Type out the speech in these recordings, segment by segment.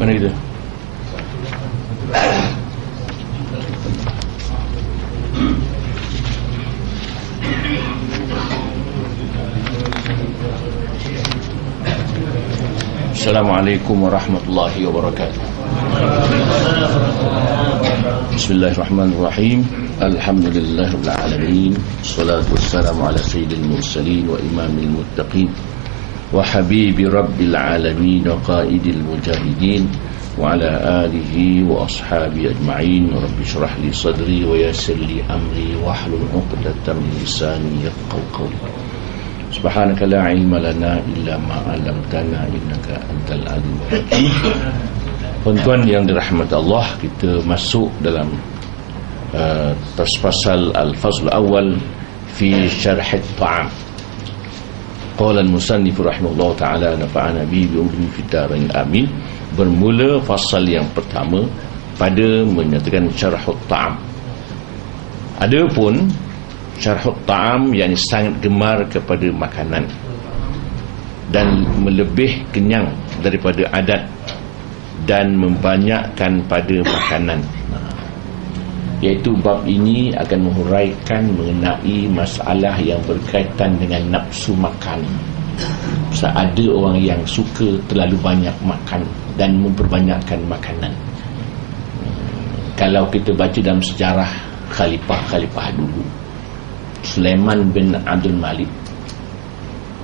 Mana kita? Assalamualaikum warahmatullahi wabarakatuh. Bismillahirrahmanirrahim. Alhamdulillahirabbil alamin. Wassalatu wassalamu ala sayyidil mursalin wa imamil muttaqin wa habibi rabbil alamin wa qaidil mujahidin wa ala alihi wa ashabi ajma'in. Rabbi shrah li sadri wa yassir li amri wahlul 'uqdatam min lisani yafqahu qawli. Subhanaka la ilma lana illa ma 'allamtana innaka antal alimul hakim. Tuan-tuan yang dirahmati Allah, kita masuk dalam pasal al-fasl awal fi syarh at-ta'am. Qala al-musannif rahimahullah ta'ala nafa'ana bihi bi ulumi fid darain amin. Bermula fasal yang pertama pada menyatakan syarh at-ta'am. Adapun syarh at-ta'am yang sangat gemar kepada makanan dan melebih kenyang daripada adat dan membanyakkan pada makanan, iaitu bab ini akan menghuraikan mengenai masalah yang berkaitan dengan nafsu makan. Ada orang yang suka terlalu banyak makan dan memperbanyakkan makanan. Kalau kita baca dalam sejarah khalifah-khalifah dulu, Sulaiman bin Abdul Malik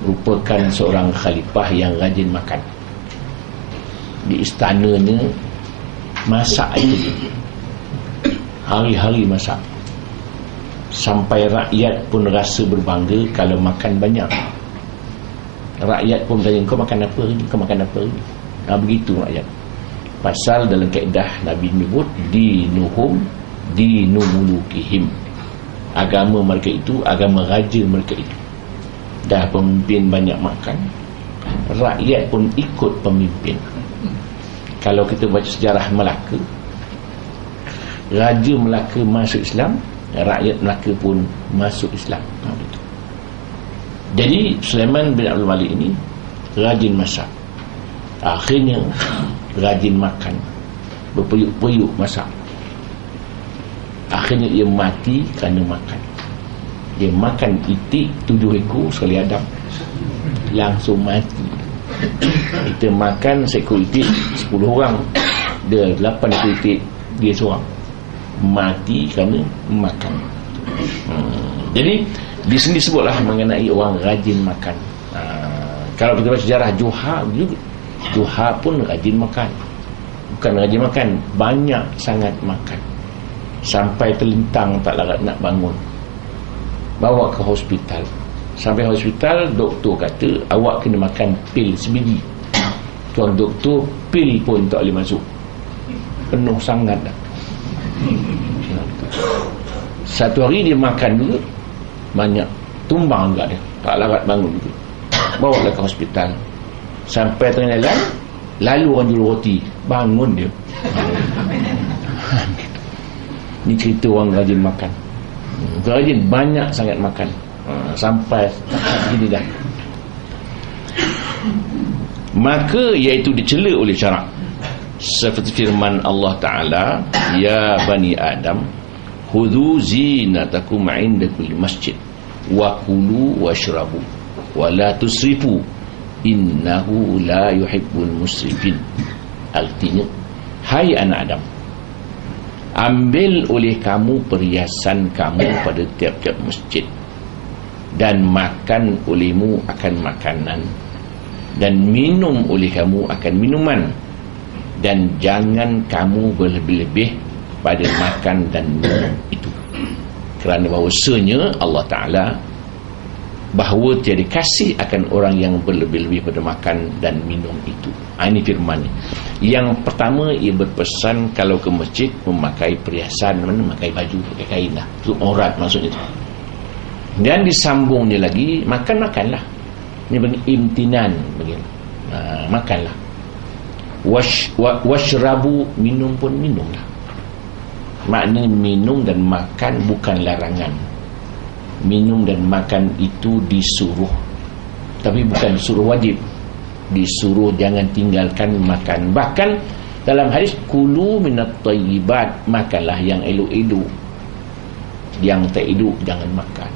merupakan seorang khalifah yang rajin makan. Di istananya masak aja, hari-hari masak, sampai rakyat pun rasa berbangga kalau makan banyak. Rakyat pun bertanya, kau makan apa ni? Kau makan apa ni? Begitu rakyat. Pasal dalam kaedah Nabi menyebut dinuhum dinu mulukihim, agama mereka itu agama raja mereka itu. Dah pemimpin banyak makan, rakyat pun ikut pemimpin. Kalau kita baca sejarah Melaka, Raja Melaka masuk Islam, rakyat Melaka pun masuk Islam. Jadi Sulaiman bin Abdul Malik ini rajin masak, akhirnya rajin makan, berpuyuk-puyuk masak. Akhirnya dia mati kerana makan. Dia makan itik 7 ekor sekali hadap, langsung mati. Kita makan seekor itik 10 orang, dia 8 ekor itik dia seorang, mati kerana makan. Jadi di sini sebutlah mengenai orang rajin makan. Kalau kita baca sejarah Juha juga, Juha pun rajin makan. Bukan rajin makan, banyak sangat makan, sampai terlentang tak larat nak bangun. Bawa ke hospital. Sampai hospital, doktor kata awak kena makan pil sebiji. Tuan doktor, pil pun tak boleh masuk, penuh sangat dah. Satu hari dia makan juga banyak, tumbang juga dia, tak larat bangun juga. Bawa ke hospital. Sampai tengah jalan, lalu orang jual roti, bangun dia. Ni cerita orang rajin makan. Rajin banyak sangat makan, sampai gini dah. Maka iaitu dicela oleh syarak, seperti firman Allah Ta'ala, ya bani Adam khudhu zinatakum 'inda kulli masjid wa kulu washrabu wa la tusrifu innahu la yuhibbul musrifin. Artinya, hai anak Adam, ambil oleh kamu perhiasan kamu pada tiap-tiap masjid, dan makan olehmu akan makanan, dan minum oleh kamu akan minuman, dan jangan kamu berlebih-lebih pada makan dan minum itu. Kerana bahawasanya Allah Ta'ala bahawa tiada kasih akan orang yang berlebih-lebih pada makan dan minum itu. Ini firman. Yang pertama, ia berpesan kalau ke masjid memakai perhiasan, memakai baju, pakai kain lah. Itu aurat maksudnya itu. Dan disambungnya lagi, makan-makanlah. Ini bagi imtinan, begini. Makanlah. Washrabu, minum pun minumlah. Maknanya minum dan makan bukan larangan. Minum dan makan itu disuruh, tapi bukan disuruh wajib. Disuruh jangan tinggalkan makan. Bahkan Dalam hadis, kulu minat thayyibat, makanlah yang elok-elok, yang tak elok jangan makan.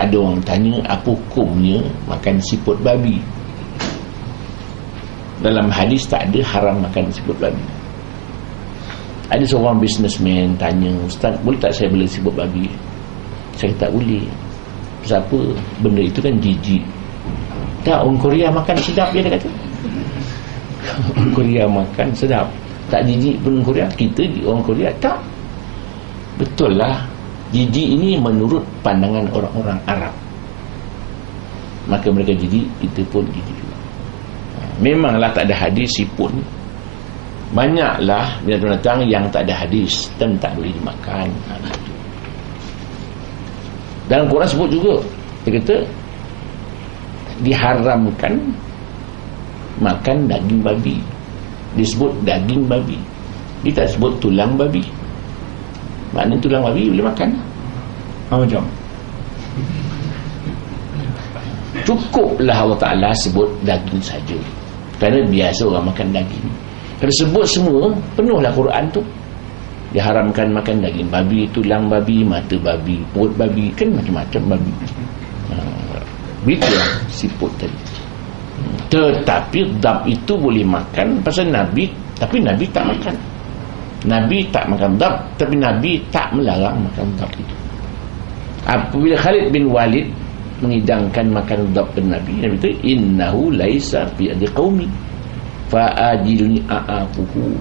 Ada orang tanya, apa hukumnya makan siput babi? Dalam hadis tak ada haram makan siput babi. Ada seorang businessman tanya, Ustaz, boleh tak saya beli siput babi? Saya kata tak boleh. Kenapa? Benda itu kan jijik. Tak, orang Korea makan sedap, dia kata. Orang Korea makan sedap, tak jijik pun orang Korea. Kita orang Korea tak. Betul lah, jijik ini menurut pandangan orang-orang Arab. Maka mereka jijik, kita pun jijik. Memanglah tak ada hadis siput. Banyaklah binatang-binatang yang tak ada hadis dan tak boleh dimakan. Dalam Quran sebut juga, dia kata diharamkan makan daging babi. Disebut daging babi, dia tak sebut tulang babi. Maknanya tulang babi boleh makan. Macam cukuplah Allah Ta'ala sebut daging saja, kerana biasa orang makan daging. Kalau sebut semua, penuhlah Quran tu. Diharamkan makan daging babi, tulang babi, mata babi, perut babi, kan macam-macam babi. Begitulah siput tadi. Tetapi dab itu boleh makan pasal Nabi, tapi Nabi tak makan. Nabi tak makan dab, tapi Nabi tak melarang makan dab itu. Apabila Khalid bin Walid mengidangkan makan dab ke Nabi, Nabi itu, innahu laisa fi adi qaumi fa'ajiluni a'afuhu.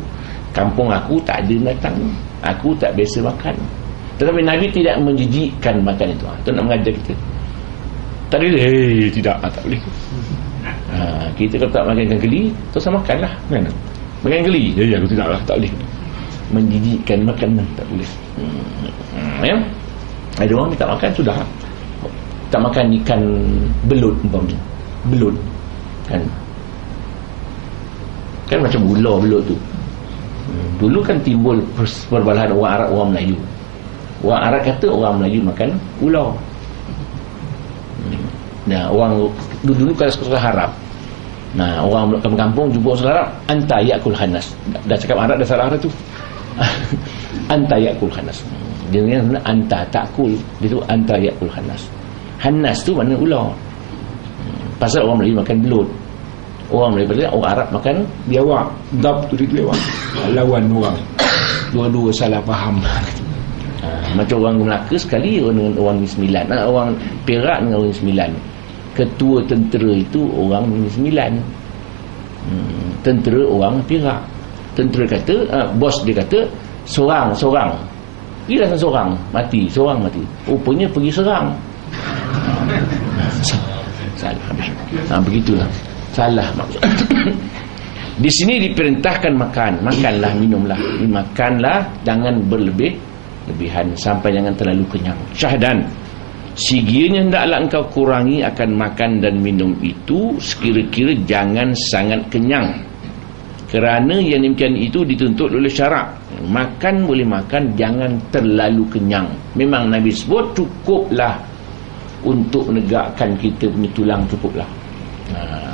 Kampung aku tak ada binatang, aku tak biasa makan. Tetapi Nabi tidak menjijikkan makan itu. Itu nak mengajar kita. Tak boleh, tidak, tak boleh. Kita kalau tak makan ikan geli, terus makanlah, kan? Makan geli, ya aku tidaklah, tak boleh. Menjijikkan makanan tak boleh. Ya, ada orang tak makan sudah, tak makan ikan belut umpamanya, belut, kan macam gula belut tu. Dulu kan timbul perbalahan orang Arab, orang Melayu. Orang Arab kata orang Melayu makan ular. Nah, orang dulu kalau suka harap. Nah, orang kampung jumpa orang Arab, anta yakul khanas. Dah cakap Arab dah salah tu. Anta yakul khanas. Dia ni anta takul, dia tu anta yakul khanas. Khanas tu makna ular. Pasal orang Melayu makan belut. Orang Melayu, orang Arab makan biawak. Dab tu dia lewat. Lawan orang. Dua-dua salah faham. Macam orang Melaka sekali dengan orang Negeri Sembilan, orang Perak dengan orang Negeri Sembilan. Ketua tentera itu orang Negeri Sembilan, tentera orang Perak. Tentera kata, bos dia kata sorang, dia rasa sorang mati, rupanya pergi serang. Salah habis. Begitulah, salah maksud. Di sini diperintahkan makanlah, minumlah, makanlah, jangan berlebihan sampai jangan terlalu kenyang. Syahdan, sekiranya hendaklah engkau kurangi akan makan dan minum itu, sekira-kira jangan sangat kenyang, kerana yang demikian itu dituntut oleh syarak. Makan boleh makan, jangan terlalu kenyang. Memang Nabi sebut cukuplah untuk menegakkan kita punya tulang, cukuplah.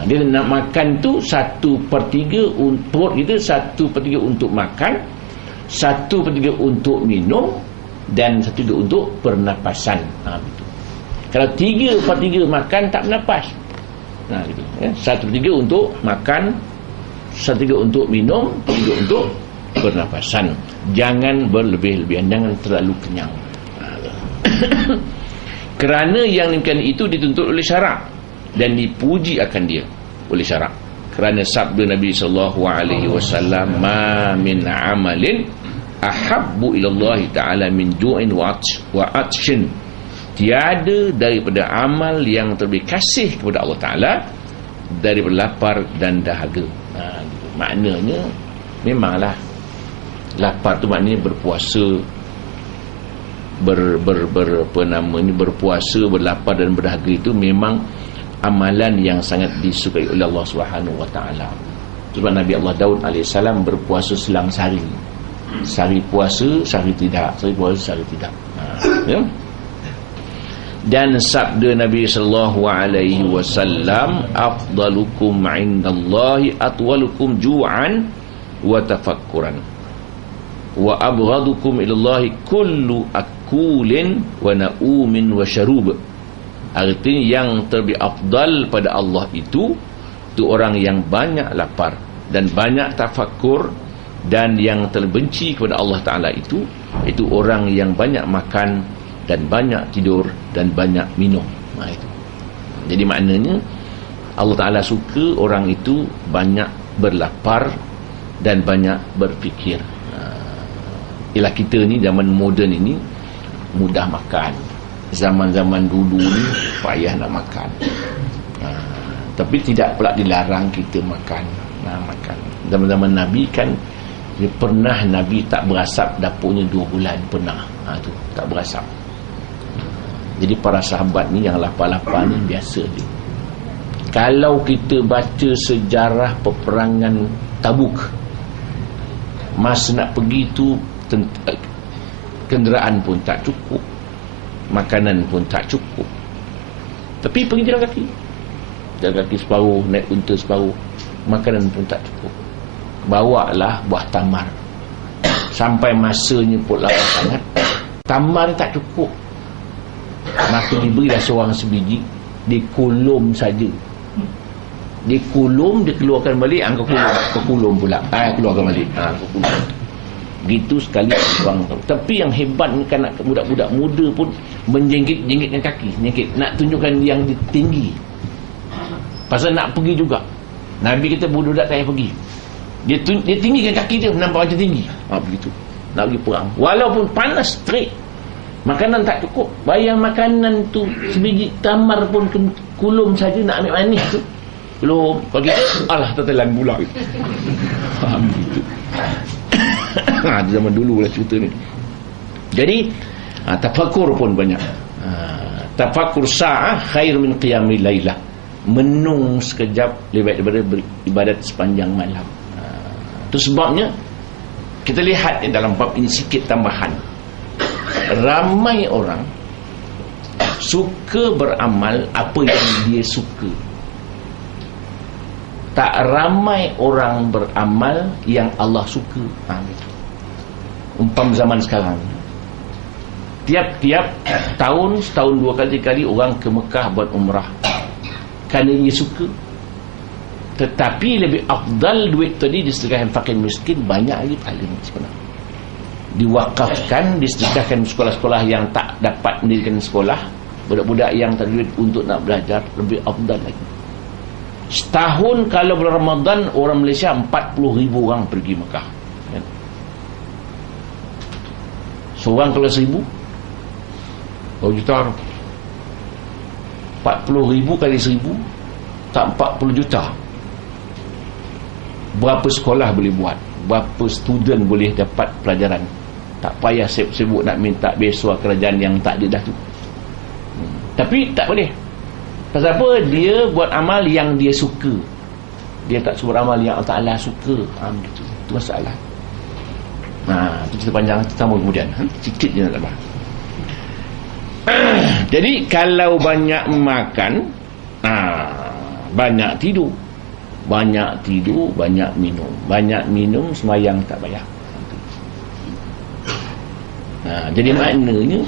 Dia nak makan tu 1/3 perut kita, 1/3 untuk makan, 1/3 untuk minum, dan 1/3 untuk pernafasan. Betul. Kalau 3/4 makan tak bernafas, gitu, ya? 1/3 untuk makan, 1/3 untuk minum, 1/3 untuk pernafasan. Jangan berlebih-lebihan, jangan terlalu kenyang. Kerana yang demikian itu dituntut oleh syarak dan dipuji akan dia oleh syarak. Kerana sabda Nabi SAW, ma min amalin ahabbu ilallahi ta'ala min ju'in wa atshin. Tiada daripada amal yang terlebih kasih kepada Allah Ta'ala daripada lapar dan dahaga. Maknanya memanglah lapar tu maknanya berpuasa, berpuasa, berlapar dan berdahaga itu memang amalan yang sangat disukai oleh Allah Subhanahu wa taala. Sebab Nabi Allah Daud AS berpuasa selang sehari. Sehari puasa, sehari tidak. Sehari puasa, sehari tidak. Ya. Dan sabda Nabi sallallahu alaihi wasallam, afdalukum indallahi atwalukum ju'an wa tafakkuran. Wa abghadukum ilallahi kullu akulin wa na'umin wa syarub. Artinya yang terlebih afdal pada Allah itu orang yang banyak lapar dan banyak tafakkur, dan yang terbenci kepada Allah Ta'ala itu orang yang banyak makan dan banyak tidur dan banyak minum. Itu. Jadi maknanya Allah Ta'ala suka orang itu banyak berlapar dan banyak berfikir. Ialah kita ni zaman moden ini mudah makan. Zaman-zaman dulu ni payah nak makan. Tapi tidak pula dilarang kita makan. Makan. Zaman-zaman Nabi kan, pernah Nabi tak berasap dapurnya 2 bulan. Pernah. Tu tak berasap. Jadi para sahabat ni yang lapar-lapar ni biasa je. Kalau kita baca sejarah peperangan Tabuk, masa nak pergi tu kenderaan pun tak cukup, makanan pun tak cukup, tapi pergi jalan kaki separuh, naik unta separuh, makanan pun tak cukup. Bawalah buah tamar. Sampai masanya pun lapar sangat, tamar tak cukup, maka diberilah seorang sebiji, dikulum saja. Dikulum, dikeluarkan balik, ke kulum pula, keluarkan balik, ke kulum. Begitu sekali bang. Tapi yang hebat ni kan, budak-budak muda pun menjengkit-jengkitkan kaki, nak tunjukkan yang tinggi, pasal nak pergi juga. Nabi kata budak tak payah pergi, dia tinggikan kaki dia, nampak macam tinggi. Begitu nak pergi perang, walaupun panas terik, makanan tak cukup. Bayang makanan tu sebiji tamar pun kulum saja, nak ambil manis tu belum. Kalau kita alah tertelan pula gitu. Begitu. Di zaman dulu lah cerita ni. Jadi tafakur pun banyak. Tafakur sa'ah khair min qiyamil lailah. Menung sekejap lebih daripada beribadat sepanjang malam. Itu sebabnya kita lihat dalam bab ini sikit tambahan. Ramai orang suka beramal apa yang dia suka. Tak ramai orang beramal yang Allah suka. Umpam zaman sekarang, tiap-tiap tahun, setahun 2 kali, 3 kali orang ke Mekah buat umrah kerana dia suka. Tetapi lebih afdal duit tadi disedekahkan fakir miskin, banyak lagi paling sebenarnya. Diwakafkan, disedekahkan sekolah-sekolah yang tak dapat mendirikan sekolah, budak-budak yang tak ada duit untuk nak belajar, lebih afdal lagi. Setahun kalau bulan Ramadan, orang Malaysia 40,000 orang pergi Mekah. Seorang kalau 1,000, berapa juta? 40,000 kali 1,000 tak 40 juta. Berapa sekolah boleh buat, berapa student boleh dapat pelajaran. Tak payah sibuk nak minta beasiswa kerajaan yang tak ada dah tu. Tapi tak boleh. Pasal apa? Dia buat amal yang dia suka. Dia tak suruh amal yang Allah Ta'ala suka. Begitu. Itu masalah. Itu cerita panjang, kita sambung kemudian. Sikit je nak tambah. Jadi kalau banyak makan, banyak tidur. Banyak tidur, banyak minum. Banyak minum, semayang tak bayar. Jadi maknanya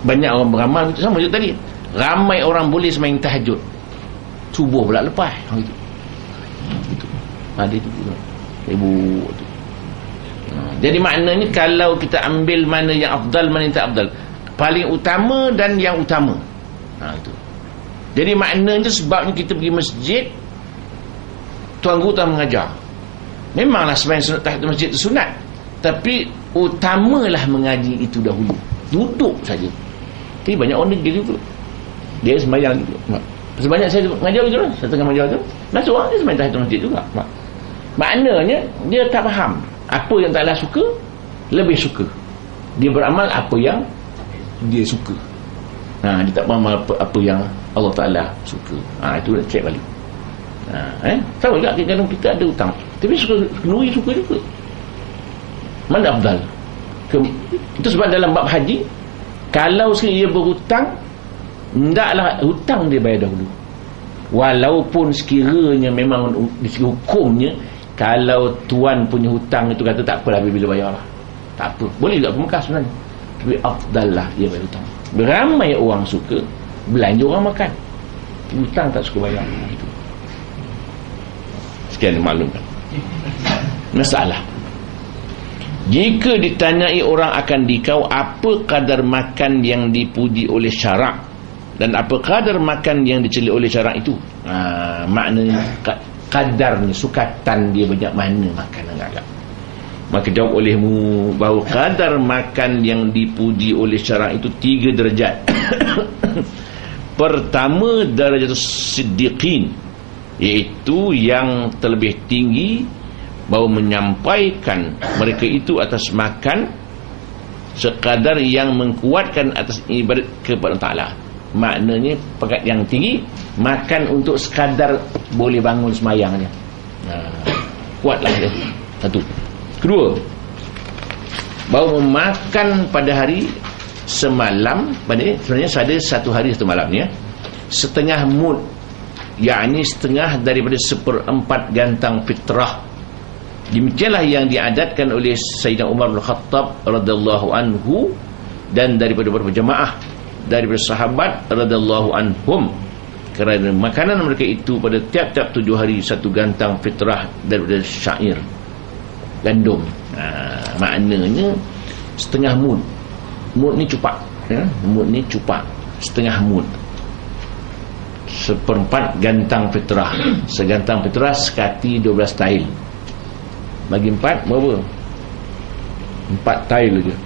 banyak orang beramal, sama je tadi. Ramai orang boleh semayang tahajud, subuh pula lepas. Ada itu pula. Jadi maknanya kalau kita ambil mana yang afdal, mana yang tak afdal, paling utama dan yang utama. Itu. Jadi maknanya sebabnya kita pergi masjid, Tuan Guru tak mengajar. Memanglah semayang sunat tahiyat masjid itu sunat, tapi utamalah mengaji itu dahulu. Duduk saja. Tapi banyak orang degil juga. Dia semayang juga. Sebanyak saya mengajar gitu lah, saya tengah mengajar tu, masuk orang dia semayang tahiyat masjid juga. Maknanya dia tak faham apa yang tak Allah suka, lebih suka. Dia beramal apa yang dia suka. Dia tak beramal apa yang Allah Ta'ala suka. Itu dah cek balik. Sama juga kalau kita ada hutang, tapi suka kenuri, suka juga. Mana afdal? Itu sebab dalam bab haji, kalau sekali dia berhutang, hendaklah hutang dia bayar dahulu. Walaupun sekiranya memang di segi hukumnya Kalau tuan punya hutang itu kata tak apalah, bila bayar lah, tak apa, boleh juga ke Mekah sebenarnya, tapi afdal lah dia bayar hutang. Beramai orang suka belanja orang makan, hutang tak suka bayar. Itu sekian dimaklumkan. Masalah, jika ditanyai orang akan dikau apa kadar makan yang dipuji oleh syarak dan apa kadar makan yang dicela oleh syarak itu, maknanya kadarnya, sukatan dia banyak mana makanan agak. Maka jawab olehmu bahawa kadar makan yang dipuji oleh syarak itu 3 derajat. Pertama, darajat siddiqin, iaitu yang terlebih tinggi, bahawa menyampaikan mereka itu atas makan sekadar yang mengkuatkan atas ibadat kepada Ta'ala. Maknanya pekat yang tinggi, makan untuk sekadar boleh bangun semayang je. Kuatlah dia. Satu. Kedua, bahawa makan pada hari semalam, sebenarnya ada satu hari satu malam ni, setengah mud, yakni setengah daripada 1/4 gantang fitrah. Demikianlah yang diadatkan oleh Sayyidina Umar bin Khattab radhiyallahu anhu dan daripada beberapa jemaah daripada sahabat radhiyallahu anhum, kerana makanan mereka itu pada tiap-tiap 7 hari 1 gantang fitrah daripada syair, gandum. Maknanya setengah mud. Mud ni cupak, mud ni cupak, setengah mud, 1/4 gantang fitrah. Segantang fitrah sekati 12 tail. Bagi 4 berapa? 4 tail je.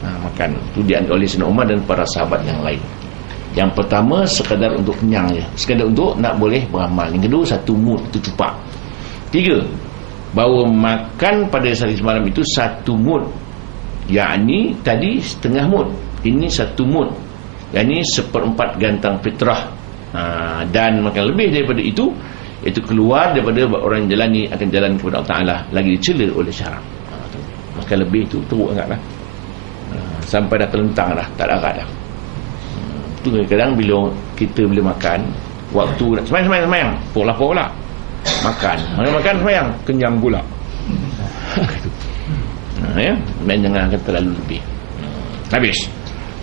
Makan tu dianggap oleh Sayyidina Umar dan para sahabat yang lain. Yang pertama sekadar untuk kenyang je, sekadar untuk nak boleh beramal. Yang kedua 1 mud, itu cupak. 3, bahawa makan pada hari semalam itu 1 mud, yakni tadi setengah mud, ini 1 mud, yakni 1/4 gantang fitrah. Dan makan lebih daripada itu keluar daripada orang yang jalani akan jalan kepada Allah Ta'ala, lagi dicela oleh syarak. Makan lebih itu teruk sangatlah, sampai dah terlentang dah, tak darat dah. Itu kadang-kadang bila kita boleh makan waktu nak semayang pola makan semayang kenyang pula. Ya, dan jangan terlalu lebih. Habis.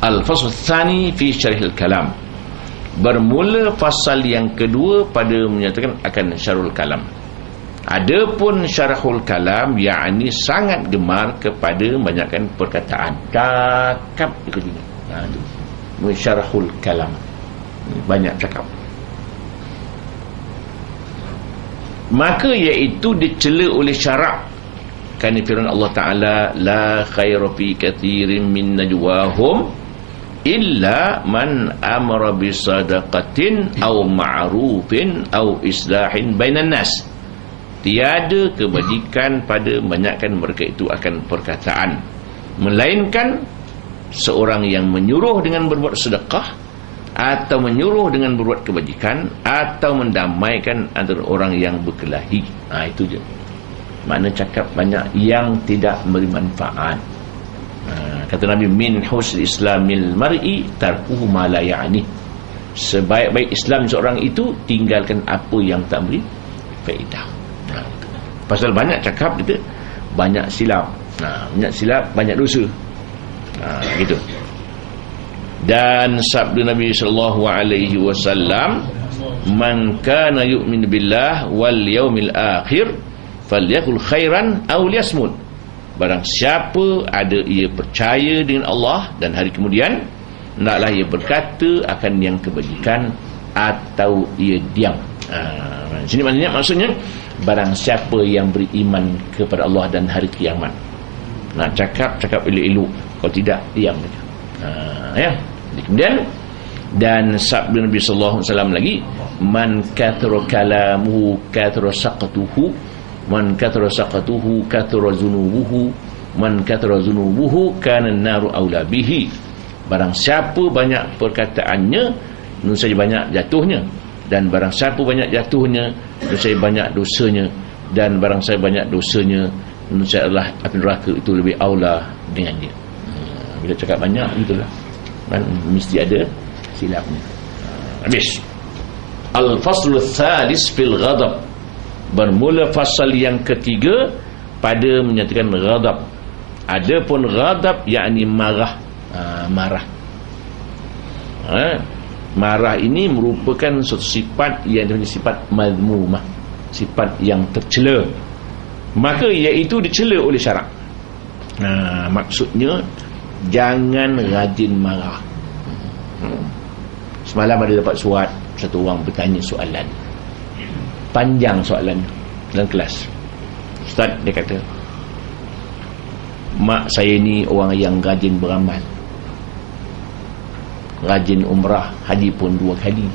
Al-fasl tsani fi syarh al-kalam. Bermula fasal yang kedua pada menyatakan akan syarhul kalam. Adapun syarhul kalam, yakni sangat gemar kepada banyakkan perkataan, cakap ikut ini. Itu syarhul kalam, banyak cakap. Maka iaitu dicela oleh syarak, kerana firman Allah Ta'ala, la khaira fi kathirin min najwahum illa man amara bisadaqatin aw ma'rufin aw islahin bainan nas. Tiada kebajikan pada banyakkan mereka itu akan perkataan, melainkan seorang yang menyuruh dengan berbuat sedekah, atau menyuruh dengan berbuat kebajikan, atau mendamaikan antara orang yang berkelahi. Itu je. Makna cakap banyak yang tidak memberi manfaat. Kata Nabi, min husnil islamil mar'i tarkuhu ma la ya'ni. Sebaik-baik Islam seorang itu tinggalkan apa yang tak beri faedah. Pasal banyak cakap kita banyak silap. Banyak silap, banyak dosa. Gitu. Dan sabda Nabi sallallahu alaihi wasallam, man kana yu'min billah wal yaumil akhir falyakul khairan aw liyasmut. Barang siapa ada ia percaya dengan Allah dan hari kemudian, hendaklah ia berkata akan yang kebajikan atau ia diam. Sini maksudnya barang siapa yang beriman kepada Allah dan hari kiamat, nak cakap elok-elok, kalau tidak diam saja. Ya. Kemudian dan sabda Nabi sallallahu alaihi wasallam lagi, man kathara kalamuhu kathara saqatuhu, man kathara saqatuhu kathara zunubuhu, man kathara zunubuhu kana an-naru aula bihi. Barang siapa banyak perkataannya, tentu saja banyak jatuhnya, dan barang siapa banyak jatuhnya, tentu saja banyak dosanya, dan barang siapa banyak dosanya, tentu saja Allah api neraka itu lebih aula dengan dia. Bila cakap banyak gitulah, kan mesti ada silapnya. Habis. Al-faslu tsalis fil ghadab. Bermula fasal yang ketiga pada menyatakan ghadab. Adapun ghadab yakni marah. Marah. Marah ini merupakan suatu sifat yang disebut sifat mazmumah, sifat yang tercela. Maka iaitu dicela oleh syarak. Maksudnya jangan rajin marah. Semalam ada dapat surat, satu orang bertanya soalan panjang, soalan dalam kelas. Ustaz, dia kata, mak saya ni orang yang rajin beramal, rajin umrah, haji pun 2 kali,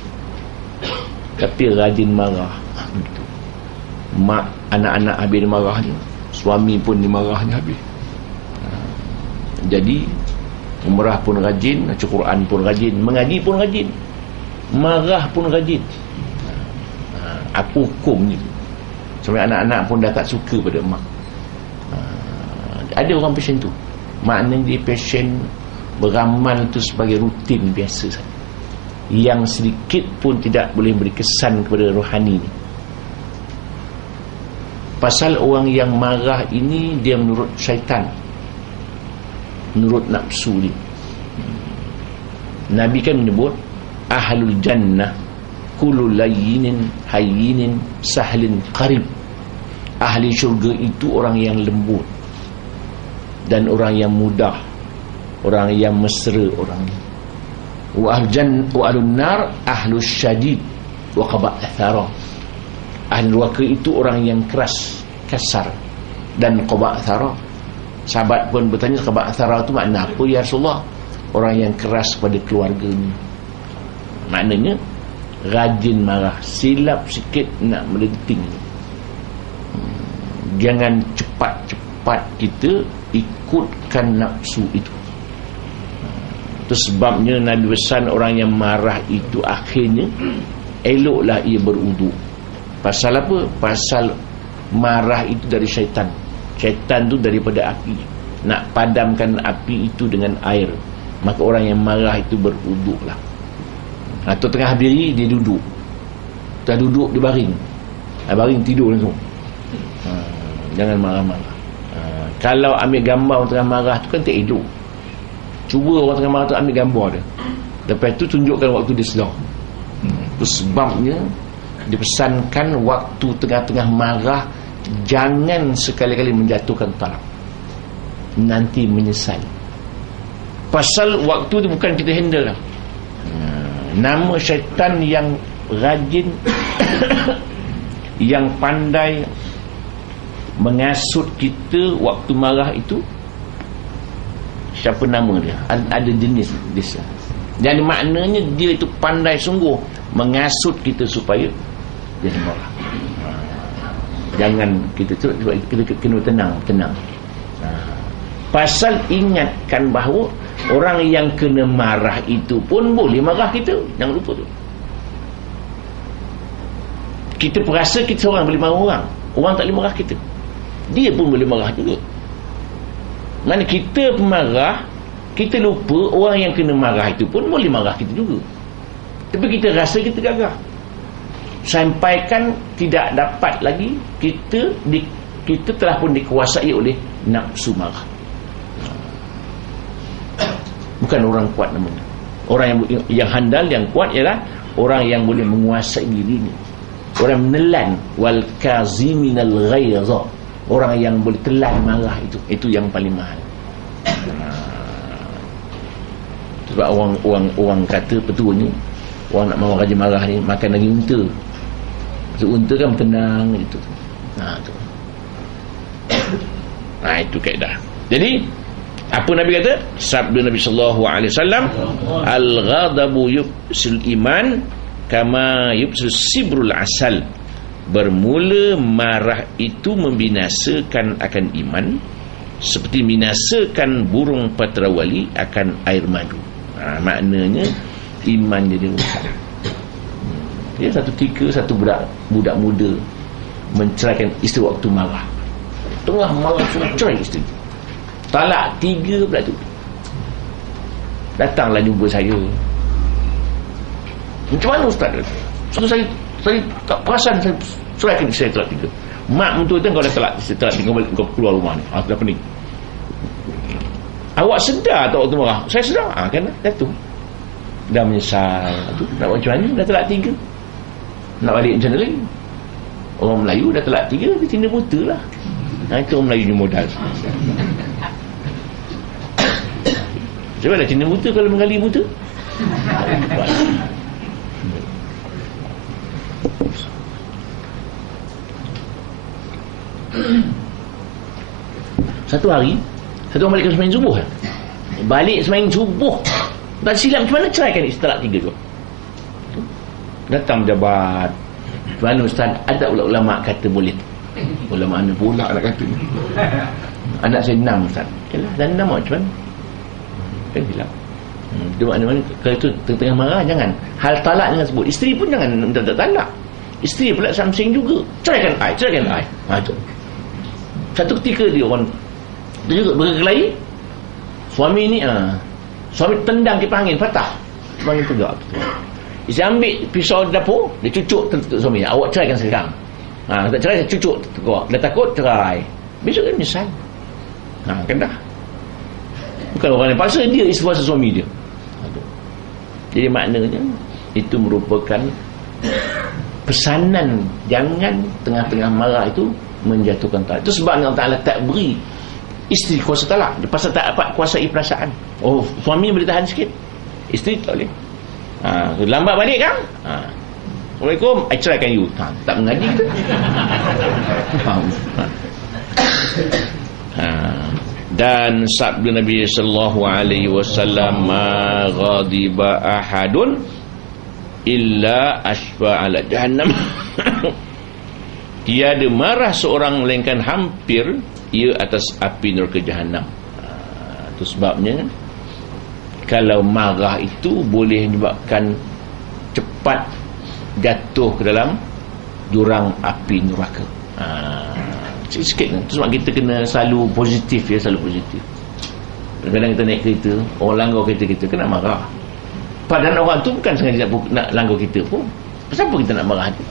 tapi rajin marah. Mak, anak-anak habis marahnya, suami pun dimarahnya habis. Jadi umrah pun rajin, baca Quran pun rajin, mengaji pun rajin, marah pun rajin. Apa hukum ni? Sampai anak-anak pun dah tak suka pada mak. Ada orang passion tu, maknanya dia passion beramal tu sebagai rutin biasa saja, yang sedikit pun tidak boleh beri kesan kepada rohani ni. Pasal orang yang marah ini dia menurut syaitan, menurut nafsu dia. Nabi kan menyebut ahlul jannah kullu layyinin hayyinin sahlin qarib. Ahli syurga itu orang yang lembut dan orang yang mudah, orang yang mesra orangnya. Wa ahlun nar ahlus syadid wa qaba'thara. Ahli neraka itu orang yang keras, kasar, dan qaba'thara. Sahabat pun bertanya, qaba'thara itu makna apa ya Rasulullah? Orang yang keras pada keluarganya. Maknanya rajin marah, silap sikit nak melenting. Jangan cepat-cepat kita ikutkan nafsu itu. Itu sebabnya Nabi pesan orang yang marah itu akhirnya eloklah ia berwuduk. Pasal apa? Pasal marah itu dari syaitan. Syaitan tu daripada api, nak padamkan api itu dengan air. Maka orang yang marah itu berwuduklah. Atau tengah berdiri dia duduk, dah duduk dia baring, baring tidur langsung. Jangan marah-marah. Kalau ambil gambar orang tengah marah tu kan tak elok. Cuba orang tengah marah tu ambil gambar dia, lepas tu tunjukkan waktu dia sedar. Itu sebabnya dipesankan waktu tengah-tengah marah jangan sekali-kali menjatuhkan talak, nanti menyesal. Pasal waktu tu bukan kita handle lah. Nama syaitan yang rajin yang pandai mengasut kita waktu marah itu, siapa nama dia? Ada jenis dia. Jadi maknanya dia itu pandai sungguh mengasut kita supaya jadi marah. Jangan kita kena tenang. Pasal ingatkan bahawa orang yang kena marah itu pun boleh marah kita. Jangan lupa tu. Kita perasa kita seorang boleh marah orang, orang tak boleh marah kita, dia pun boleh marah juga. Mana kita pemarah, kita lupa orang yang kena marah itu pun boleh marah kita juga. Tapi kita rasa kita gagah, sampaikan tidak dapat lagi, kita telah pun dikuasai oleh nafsu marah. Bukan orang kuat namanya. Orang yang handal, yang kuat ialah orang yang boleh menguasai dirinya. Orang menelan, wal kaziminal ghaiza. Orang yang boleh telan marah itu yang paling mahal. Sebab orang kata betulnya, orang nak mahu rajin marah ni makan daging unta. So, unta kan tenang gitu. Tu. Itu kaedah. Jadi apa Nabi kata? Sabda Nabi sallallahu alaihi wasallam, al-ghadabu yubsil iman kama yubsil sibrul asal. Bermula marah itu membinasakan akan iman seperti binasakan burung patrawali akan air madu. Maknanya iman jadi rosak. Dia satu ketika satu budak muda menceraikan isteri waktu marah. Tengah marah suruh cerai isteri. Talak 3 pula tu. Datanglah jumpa saya. Macam mana ustaz? Suatu saya Saya tak perasan, saya serahkan saya telat 3. Mak mentua tu kau dah telat 3 balik, kau keluar rumah ni. Dah pening. Awak sedar tak waktu marah? Saya sedar. Kan dah tu. Dah menyesal. Tu nak buat macam mana? Dah telat 3. Nak balik macam mana lagi? Orang Melayu dah telat 3, dia Cina buta lah. Itu orang Melayu ni modal. Sebab dah Cina buta kalau Bengali buta. Satu hari, satu orang balik ke sembahyang subuh. Balik sembahyang subuh, tak silap macam mana ceraikan isteri talak 3 tu. Datang pejabat, mana ustaz, ada ulama kata boleh. Ulama mana pula nak kata ni? Anak saya 6 ustaz. Yalah, dan 6 macam mana? Kan silap. Dia mana-mana kalau itu tengah marah jangan. Hal talak jangan sebut. Isteri pun jangan minta talak. Isteri pula samsing juga. Ceraikan I. Tu. Satu ketika dia orang dia juga berkelahi. Suami ni suami tendang kipas angin patah. Kipas angin tegak betul. Isteri ambil pisau dapur, dia cucuk tentu suami. Awak ceraikan sekarang. Tak cerai saya cucuk tegak. Dia takut cerai. Besok dia menyesal. Kan dah. Bukan orang yang paksa, dia isteri suami dia. Jadi maknanya itu merupakan pesanan jangan tengah-tengah marah itu menjatuhkan talak. Itu sebab Allah Ta'ala tak beri isteri kuasa talak. Dia pasal tak dapat kuasai perasaan. Suami boleh tahan sikit, isteri tak boleh. Lambat balik kan? Assalamualaikum, I ceraikan you. Tak mengaji kita. Dan sabda Nabi sallallahu alaihi wasallam, ma ghadiba ahadun illa ashfa ala jahannam. Tiada marah seorang melainkan hampir ia atas api neraka jahanam. Itu sebabnya kalau marah itu boleh menyebabkan cepat jatuh ke dalam jurang api neraka. Sikit. Itu sebab kita kena selalu positif ya, selalu positif. Kadang-kadang kita naik kereta, orang langgar kereta kita kena marah. Padahal orang tu bukan sengaja nak langgar kita pun. Kenapa kita nak marah dia?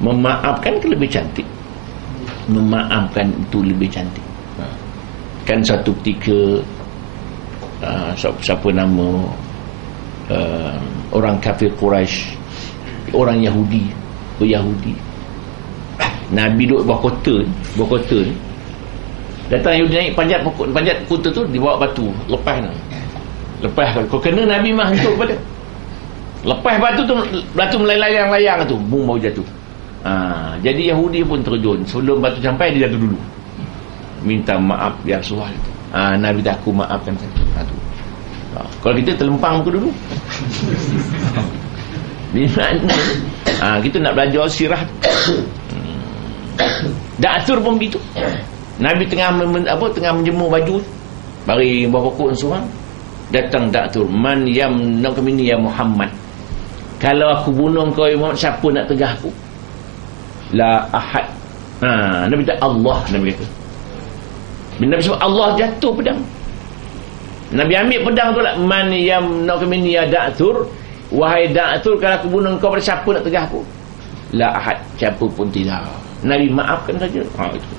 Memaafkan itu lebih cantik. Memaafkan itu lebih cantik. Kan satu ketika siapa nama orang kafir Quraisy, orang Yahudi, Nabi duduk bawah kota ni. Datang Yahudi naik panjat kota tu, dibawa batu, lepas kalau kena Nabi mah hantuk kepada. Lepas batu melayang-layang tu, bung bau jatuh. Jadi Yahudi pun terjun. Sebelum batu sampai, dia jatuh dulu, minta maaf ya Rasulullah. Nabi dah aku maafkan saya. Kalau kita terlempang muka dulu. Di mana? Kita nak belajar sirah. Da'atur pun begitu. Nabi tengah menjemur baju, bari bawah pokok seorang, datang Da'atur, man yamnaka minni ya Muhammad. Kalau aku bunuh kau ya Muhammad, siapa nak tegah aku? La ahad. Nabi kata Allah, Nabi kata. Nabi sebut Allah, jatuh pedang. Nabi ambil pedang tu lah, man yamnaka minni ya Da'atur. Wahai Da'atur, kalau aku bunuh kau, pada siapa nak tegah aku? La ahad, siapa pun tidak. Nabi maafkan saja. Itu.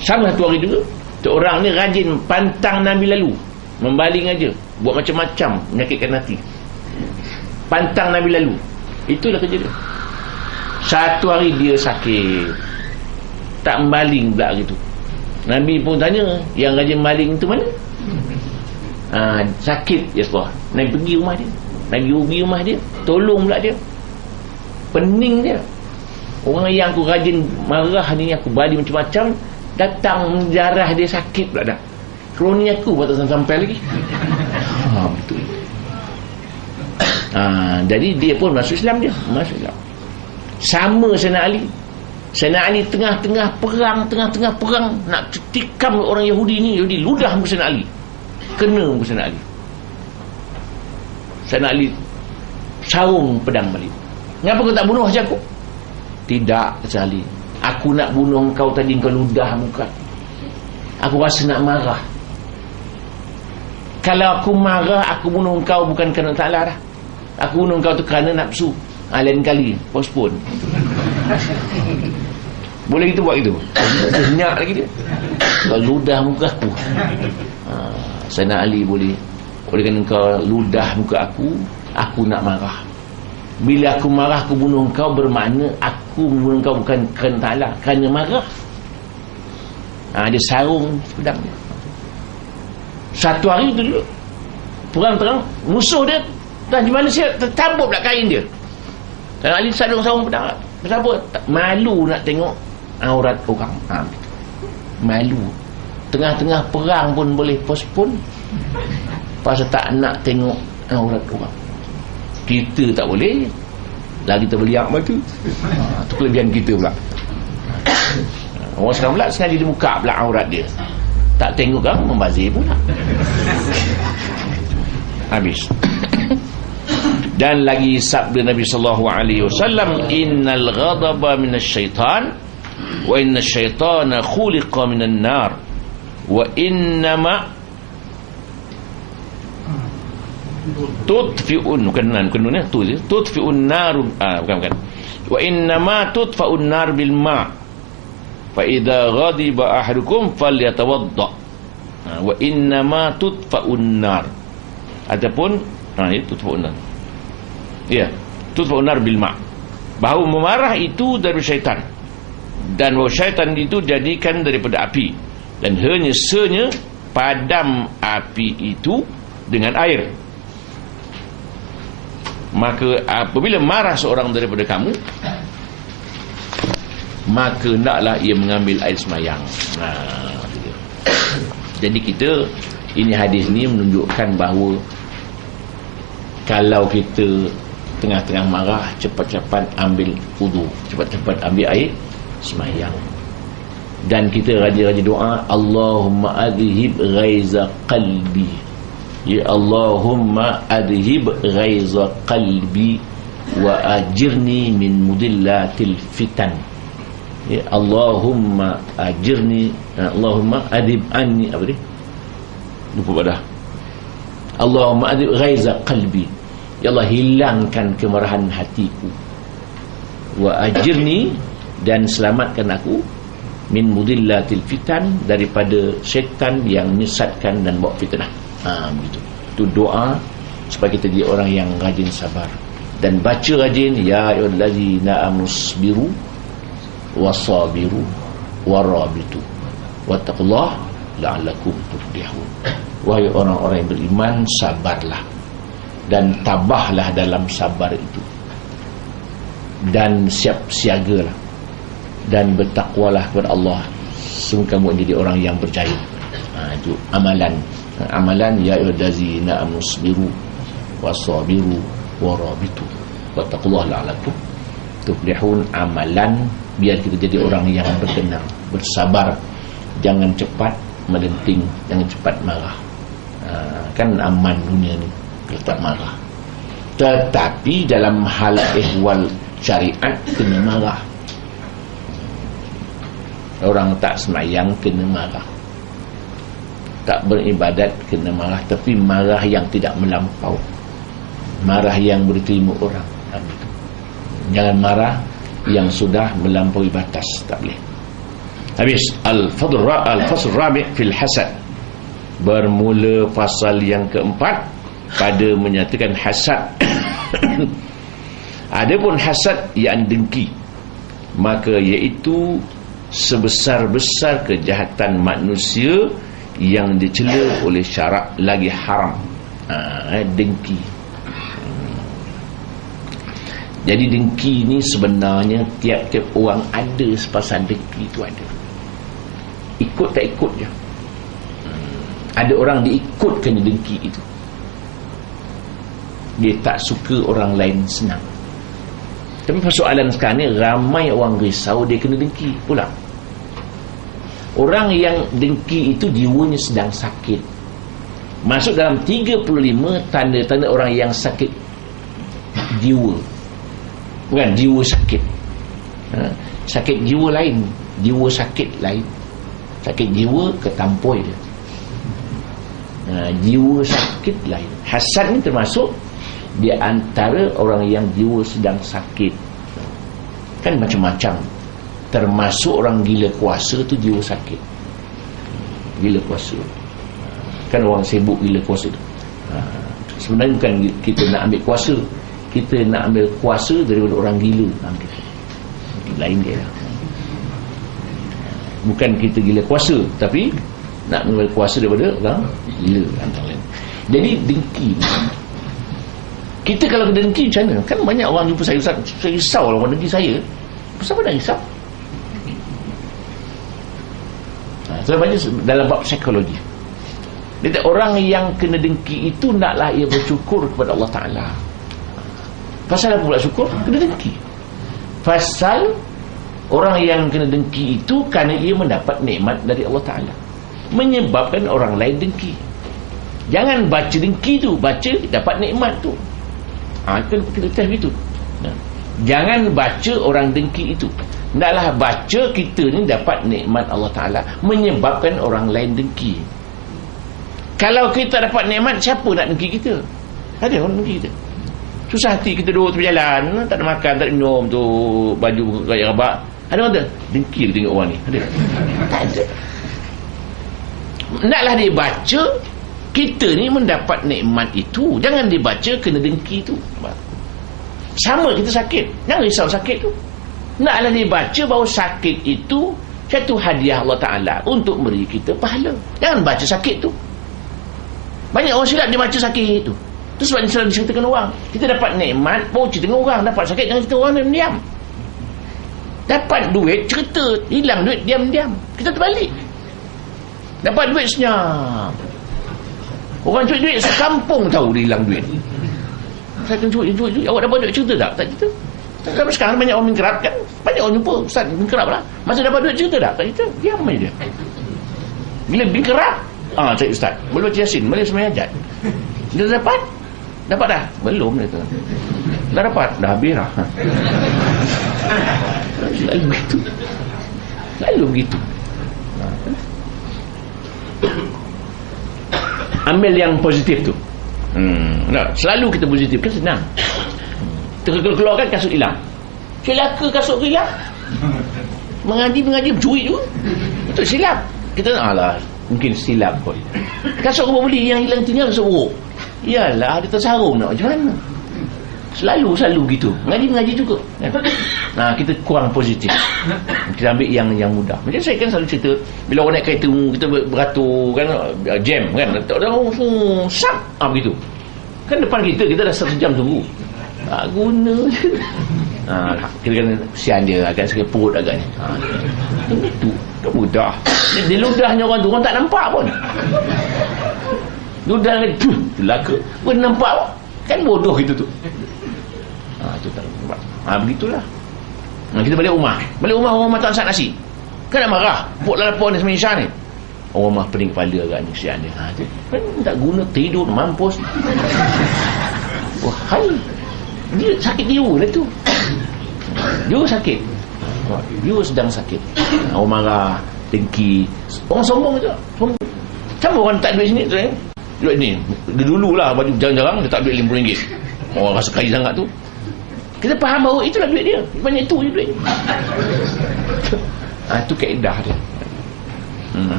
Sama satu hari juga, tu orang ni rajin pantang Nabi lalu, membaling aja, buat macam-macam, menyakitkan hati. Pantang Nabi lalu. Itulah kerja dia. Satu hari dia sakit, tak membaling pula hari tu. Nabi pun tanya, yang rajin baling tu mana? Sakit ya Allah. Nabi pergi rumah dia, tolong pula dia. Pening dia. Orang yang aku rajin marah ni, aku baling macam-macam, datang menjarah dia, sakit pula dah. Kroni aku buat tak sampai lagi. Betul. Jadi dia pun masuk Islam dia. Sama Sayyidina Ali tengah-tengah perang nak tikam orang Yahudi ni. Yahudi ludah muka Sayyidina Ali, kena muka Sayyidina Ali. Sayyidina Ali sarung pedang balik. Kenapa kau tak bunuh saja aku? Tidak, kata Ali, aku nak bunuh kau tadi, kau ludah muka. Aku rasa nak marah. Kalau aku marah, aku bunuh kau bukan kerana Ta'ala dah. Aku bunuh kau tu kerana nafsu. Lain kali postpone. Boleh kita buat itu? Senyap lagi dia. Kau ludah muka aku. Sayyidina Ali boleh. Oleh kerana kau ludah muka aku nak marah. Bila aku marah, aku bunuh kau, bermakna aku bunuh kau bukan kerana ta'ala, kerana marah. Dia sarung pedang dia. Satu hari tu dulu perang terang, musuh dia dan di mana saya tertabuk pula kain dia. Dan Ali sarung pedang. Kenapa? Malu nak tengok aurat orang. Malu. Tengah-tengah perang pun boleh postpone. Pasal tak nak tengok aurat orang. Kita tak boleh. Lagi kita beliak mata. Itu kelebihan kita pula. Orang sekarang pula sengaja dia buka pula aurat dia. Tak tengok kan, membazir pula. Habis. Dan lagi sabda Nabi sallallahu alaihi wasallam, innal ghadaba minasyaitan wa innasyaitana khuliqa minan nar wa innama tutfi'un tutfi'un nar bukan wa innama tutfa'un nar bil ma' fa idza ghadiba ahadukum falyatawadda wa innama tutfa'un nar ataupun itu tutfa'un nar tutfa'un nar bil ma', bahawa memarah itu dari syaitan dan bahawa syaitan itu jadikan daripada api dan hanya padam api itu dengan air. Maka apabila marah seorang daripada kamu, maka hendaklah ia mengambil air semayang. Jadi ini hadis ni menunjukkan bahawa kalau kita tengah-tengah marah, cepat-cepat ambil wudu, cepat-cepat ambil air semayang. Dan kita rajin-rajin doa, Allahumma adhib ghaiza qalbi, ya Allahumma adhib ghaiza qalbi wa ajirni min mudillatil fitan. Ya Allahumma ajirni, Allahumma adhib anni apa dia? Lupa pada. Allahumma adhib ghaiza qalbi, ya Allah hilangkan kemarahan hatiku, wa ajirni dan selamatkan aku min mudillatil fitan daripada syaitan yang menyesatkan dan bawa fitnah. Begitu. Itu doa supaya kita jadi orang yang rajin sabar dan baca rajin, ya ayyuhallazina amusbiru wasabiru warabitu wattaqullaha la'allakum tuflihun. Wahai orang-orang yang beriman, sabarlah dan tabahlah dalam sabar itu, dan siap siagalah dan bertakwalah kepada Allah, sungguh kamu jadi orang yang berjaya. Itu amalan ya ayyuhallazina amusbiru wasabiru warabitu wattaqullaha la'allakum tuflihun. Amalan biar kita jadi orang yang berkenan, bersabar, jangan cepat melenting, jangan cepat marah. Kan aman dunia ni kalau tak marah. Tetapi dalam hal ehwal syariat kena marah. Orang tak semayang kena marah, tak beribadat kena marah, tapi marah yang tidak melampau, marah yang boleh terima orang. Jangan marah yang sudah melampaui batas, tak boleh. Habis al-fasl rabi' fil hasad. Bermula fasal yang keempat pada menyatakan hasad. Adapun hasad yang dengki, maka iaitu sebesar-besar kejahatan manusia yang dicela oleh syarak lagi haram. Dengki. Jadi dengki ni sebenarnya tiap-tiap orang ada sepasal dengki tu ada. Ikut tak ikut je. Ada orang diikutkan dengki itu. Dia tak suka orang lain senang. Tapi persoalan sekarang ni ramai orang risau dia kena dengki pula. Orang yang dengki itu jiwanya sedang sakit. Masuk dalam 35 tanda-tanda orang yang sakit jiwa. Bukan jiwa sakit. Sakit jiwa lain, jiwa sakit lain. Sakit jiwa ketampoi dia. Jiwa sakit lain. Hasad ni termasuk di antara orang yang jiwa sedang sakit. Kan macam-macam, termasuk orang gila kuasa tu jiwa sakit. Gila kuasa kan orang sibuk gila kuasa tu. Sebenarnya bukan kita nak ambil kuasa, kita nak ambil kuasa daripada orang gila. Lain dia, bukan kita gila kuasa, tapi nak mengambil kuasa daripada orang gila antara lain. Jadi dengki, kita kalau dengki macam mana? Kan banyak orang jumpa saya, Ustaz, saya risau lah orang dengki saya. Kenapa nak risau? Saya baca dalam bab psikologi, dia orang yang kena dengki itu naklah ia bersyukur kepada Allah Ta'ala. Pasal apa pula syukur? Kena dengki. Pasal orang yang kena dengki itu kerana ia mendapat nikmat dari Allah Ta'ala, menyebabkan orang lain dengki. Jangan baca dengki tu, baca dapat nikmat tu. Kita test itu. Jangan baca orang dengki itu, naklah baca kita ni dapat nikmat Allah Ta'ala, menyebabkan orang lain dengki. Kalau kita dapat nikmat, siapa nak dengki kita? Ada orang dengki kita. Susah hati kita duduk tepi jalan, tak ada makan, tak ada minum tu, baju gaya rabak. Ada orang dengki dia tengok orang ni? Ada? Tak ada. Naklah dia baca kita ni mendapat nikmat itu. Jangan dibaca kena dengki tu. Sama kita sakit, jangan risau sakit tu. Naklah dibaca bahawa sakit itu satu hadiah Allah Ta'ala untuk beri kita pahala. Jangan baca sakit tu. Banyak orang silap dia baca sakit tu. Tu sebab dia selalu ceritakan orang. Kita dapat nikmat, baru cerita dengan orang. Dapat sakit, jangan cerita orang, diam-diam. Dapat duit, cerita. Hilang duit, diam-diam. Kita terbalik. Dapat duit, senyap. Orang curi duit sekampung tahu dia hilang duit. Saya akan curi. Awak dapat duit, cerita tak? Tak cerita. Tapi sekarang banyak orang mengkerap kan. Banyak orang jumpa Ustaz mengkerap lah. Masa dapat duit, cerita tak? Tak cerita. Diam aja dia. Bila mengkerap, cari Ustaz, boleh baca Yasin, boleh sembahyang hajat. Dia dapat? Dapat dah? Belum dia tu. Dah dapat? Dah habis dah. Selalu begitu. Selalu begitu. Ambil yang positif tu. Selalu kita positif kan senang. Keluarkan kasut hilang. Celaka kasut hilang. Mengaji curi juga. Untuk silap. Kita alah, mungkin silap kot. Kasut kau beli yang hilang tinggal kasut buruk. Yalah, dia tersarung nak macam mana. Selalu gitu. Mengaji juga. Kita kurang positif. Kita ambil yang mudah. Macam saya kan selalu cerita, bila orang naik kereta kita beratur kan, jam kan, tak ada sap begitu. Kan depan kita dah 1 jam tunggu. Tak guna je. Kita kena kesian dia agak sikit perut agaknya. Itu tak mudah. Dia ludahnya orang tu, orang tak nampak pun. Ludah tu celaka. Pun nampak pun. Kan bodoh itu tu. Itu tak nampak. Begitulah. Kita balik rumah. Orang rumah tak masak nasi. Kan nak marah. Pok lapor ni semisal ni. Orang rumah pening kepala agaknya kesian dia. Kan tak guna, tidur mampus. Wahai. Dia sakit jiwa lah tu. Jiwa sakit. Jiwa sedang sakit. Orang marah, dengki. Orang sombong je. Sama orang tak duit sini tu duit ni. Dia dululah baju jarang-jarang dia tak duit RM50. Orang rasa kaya sangat tu. Kita faham bahawa itulah duit dia. Banyak tu je duit. Itu kaedah dia.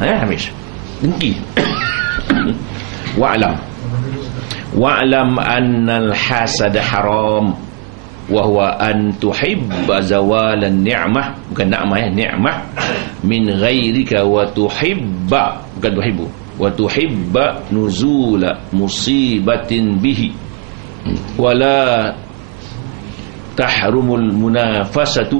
Habis. Dengki. Wa'lam annal hasad haram wa huwa an tuhibba zawalan ni'mah, bukan na'mah ya, ni'mah min ghairika wa tuhibba, bukan tuhibbu, wa tuhibba nuzula musibatin bihi wala tahrumul munafasatu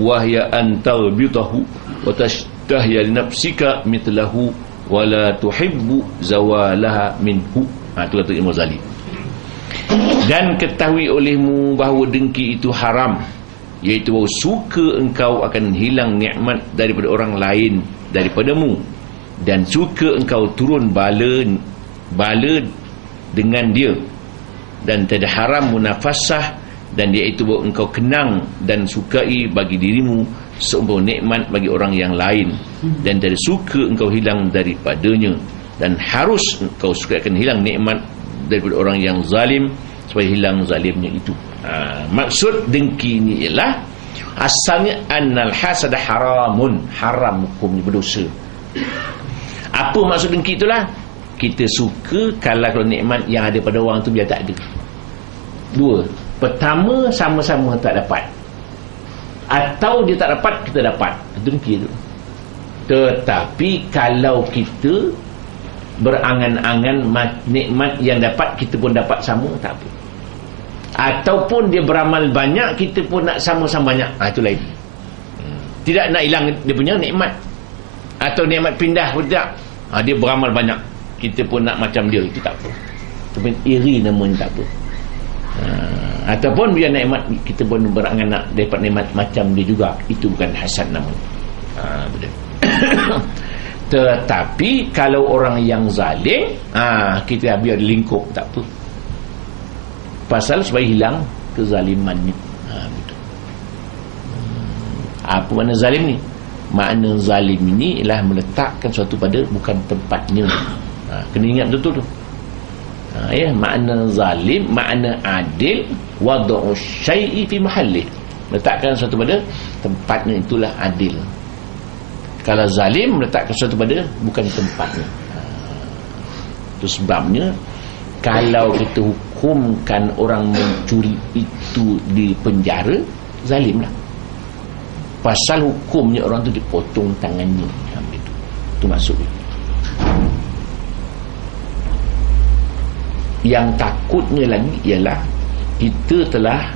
wa hiya an taghbitahu wa tashtahya li nafsika mithlahu wala tuhibbu zawalaha minhu. Itu kata Imam Ghazali. Dan ketahui olehmu bahawa dengki itu haram, iaitu bahawa suka engkau akan hilang nikmat daripada orang lain daripadamu, dan suka engkau turun bala dengan dia, dan tidak haram munafasah, dan iaitu bahawa engkau kenang dan sukai bagi dirimu seumpama nikmat bagi orang yang lain, dan tidak suka engkau hilang daripadanya, dan harus engkau suka akan hilang nikmat daripada orang yang zalim, supaya hilang zalimnya itu. Maksud dengki ni ialah asalnya annal hasad haramun, haram hukumnya, berdosa. Apa maksud dengki itulah? Kita suka kalau nikmat yang ada pada orang tu biar tak ada. Dua, pertama sama-sama tak dapat, atau dia tak dapat, kita dapat. Itu dengki tu. Tetapi kalau kita berangan-angan nikmat yang dapat kita pun dapat sama, tak apa. Ataupun dia beramal banyak, kita pun nak sama-sama banyak, itu lain. Tidak nak hilang dia punya nikmat, atau nikmat pindah pun tidak. Dia beramal banyak, kita pun nak macam dia, itu tak apa. Itu pun iri namanya, tak apa. Ataupun biar nikmat kita pun berangan nak dapat nikmat macam dia juga, itu bukan hasad namanya. Betul. Tetapi kalau orang yang zalim, kita biar lingkup, tak apa. Pasal supaya hilang kezalimannya. Betul. Apa makna zalim ni? Makna zalim ini ialah meletakkan sesuatu pada bukan tempatnya. Kena ingat betul tu. Makna zalim, makna adil, wad'u syai'i fi mahallih, letakkan sesuatu pada tempatnya, itulah adil. Kalau zalim, letakkan sesuatu pada bukan tempatnya. Itu sebabnya kalau kita hukumkan orang mencuri itu di penjara, zalim lah. Pasal hukumnya orang tu dipotong tangannya. Itu maksudnya. Yang takutnya lagi ialah kita telah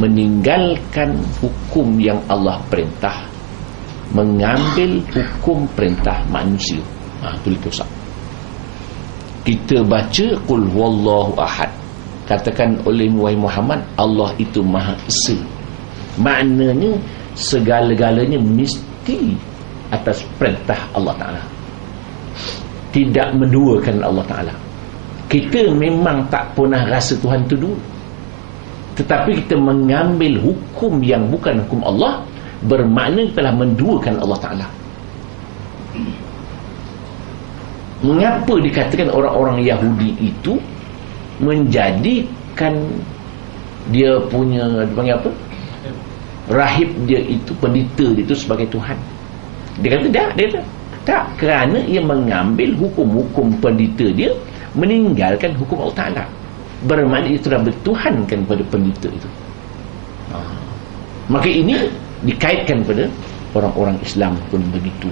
meninggalkan hukum yang Allah perintah, mengambil hukum perintah manusia. Itu dosa. Kita baca qul huwallahu ahad, katakan oleh wahai Muhammad, Allah itu Maha Esa. Maknanya segala-galanya mesti atas perintah Allah Ta'ala, tidak menduakan Allah Ta'ala. Kita memang tak pernah rasa Tuhan itu dulu, tetapi kita mengambil hukum yang bukan hukum Allah, bermakna kita telah menduakan Allah Ta'ala. Mengapa dikatakan orang-orang Yahudi itu menjadikan dia punya, dipanggil apa, rahib dia itu, pendeta dia itu sebagai Tuhan? Dia kata tak, dia kata tak, kerana ia mengambil hukum-hukum pendeta dia, meninggalkan hukum Allah Ta'ala. Bermakna dia telah bertuhankan pada pendeta itu. Maka ini dikaitkan pada orang-orang Islam pun begitu.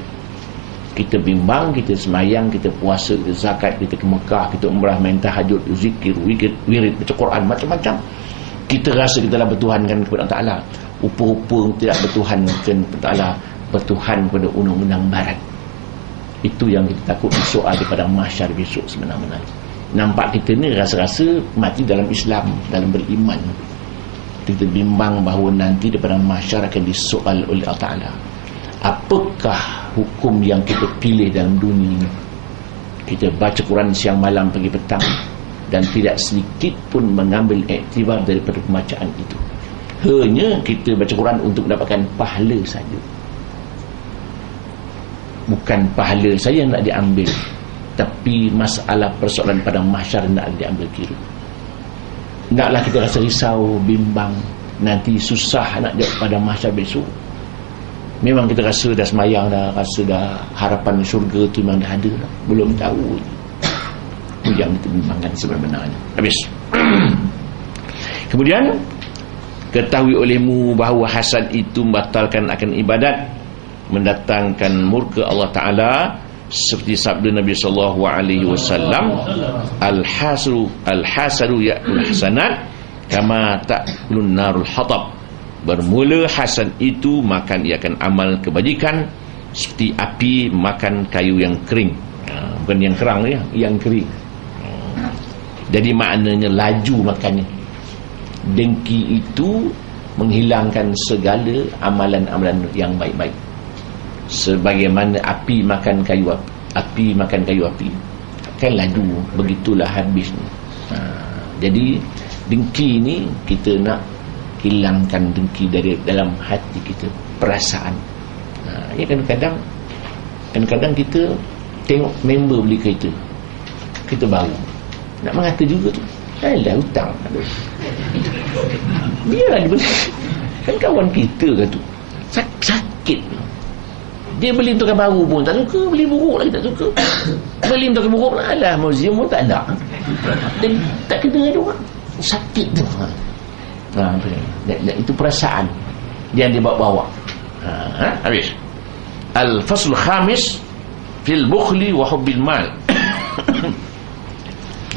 Kita bimbang, kita semayang, kita puasa, kita zakat, kita ke Mekah, kita umrah, main tahajud, zikir, wirid, baca Quran, macam-macam. Kita rasa kita telah bertuhankan kepada Allah Ta'ala. Rupa-rupa tidak bertuhankan kepada Allah, bertuhan kepada undang-undang barat. Itu yang kita takut disoal di padang mahsyar besok sebenarnya. Nampak kita ni rasa-rasa mati dalam Islam, dalam beriman. Kita bimbang bahawa nanti di padang mahsyar akan disoal oleh Allah Ta'ala. Apakah hukum yang kita pilih dalam dunia ini? Kita baca Quran siang malam pagi petang dan tidak sedikit pun mengambil iktibar daripada pembacaan itu. Hanya kita baca Quran untuk mendapatkan pahala saja. Bukan pahala saja yang nak diambil, tapi masalah persoalan padang mahsyar nak diambil kira. Naklah kita rasa risau, bimbang, nanti susah nak jawab padang mahsyar besok. Memang kita rasa dah semayang dah, rasa dah harapan syurga tu memang dah ada dah. Belum tahu. Itu yang kita bimbangkan sebenarnya. Habis. Kemudian ketahui olehmu bahawa hasad itu membatalkan akan ibadat, mendatangkan murka Allah Ta'ala, seperti sabda Nabi SAW, al-hasadu ya'kul hasanat kama ta'kulun narul hatab. Bermula hasad itu makan ia akan amal kebajikan seperti api makan kayu yang kering. Bukan yang kerang ya, yang kering. Jadi maknanya laju makannya. Dengki itu menghilangkan segala amalan-amalan yang baik-baik. Sebagaimana api makan kayu api makan kayu api, kan laju, begitulah habisnya. Jadi dengki ini kita nak hilangkan dengki dari dalam hati kita, perasaan. Ya kadang-kadang kita tengok member beli kereta, kita baru nak mengata juga tu, Alah hutang. Biarlah dia beli. Kan kawan kita kan tu. Sakit. Dia beli motor baru pun tak suka, beli buruk lagi tak suka. Beli motor buruk lah, alah museum pun tak ada. Dia tak kena ada orang. Sakit tu. Itu perasaan yang dia bawa. Habis. Al-fasl khamis fil bukhli wa hubbil mal.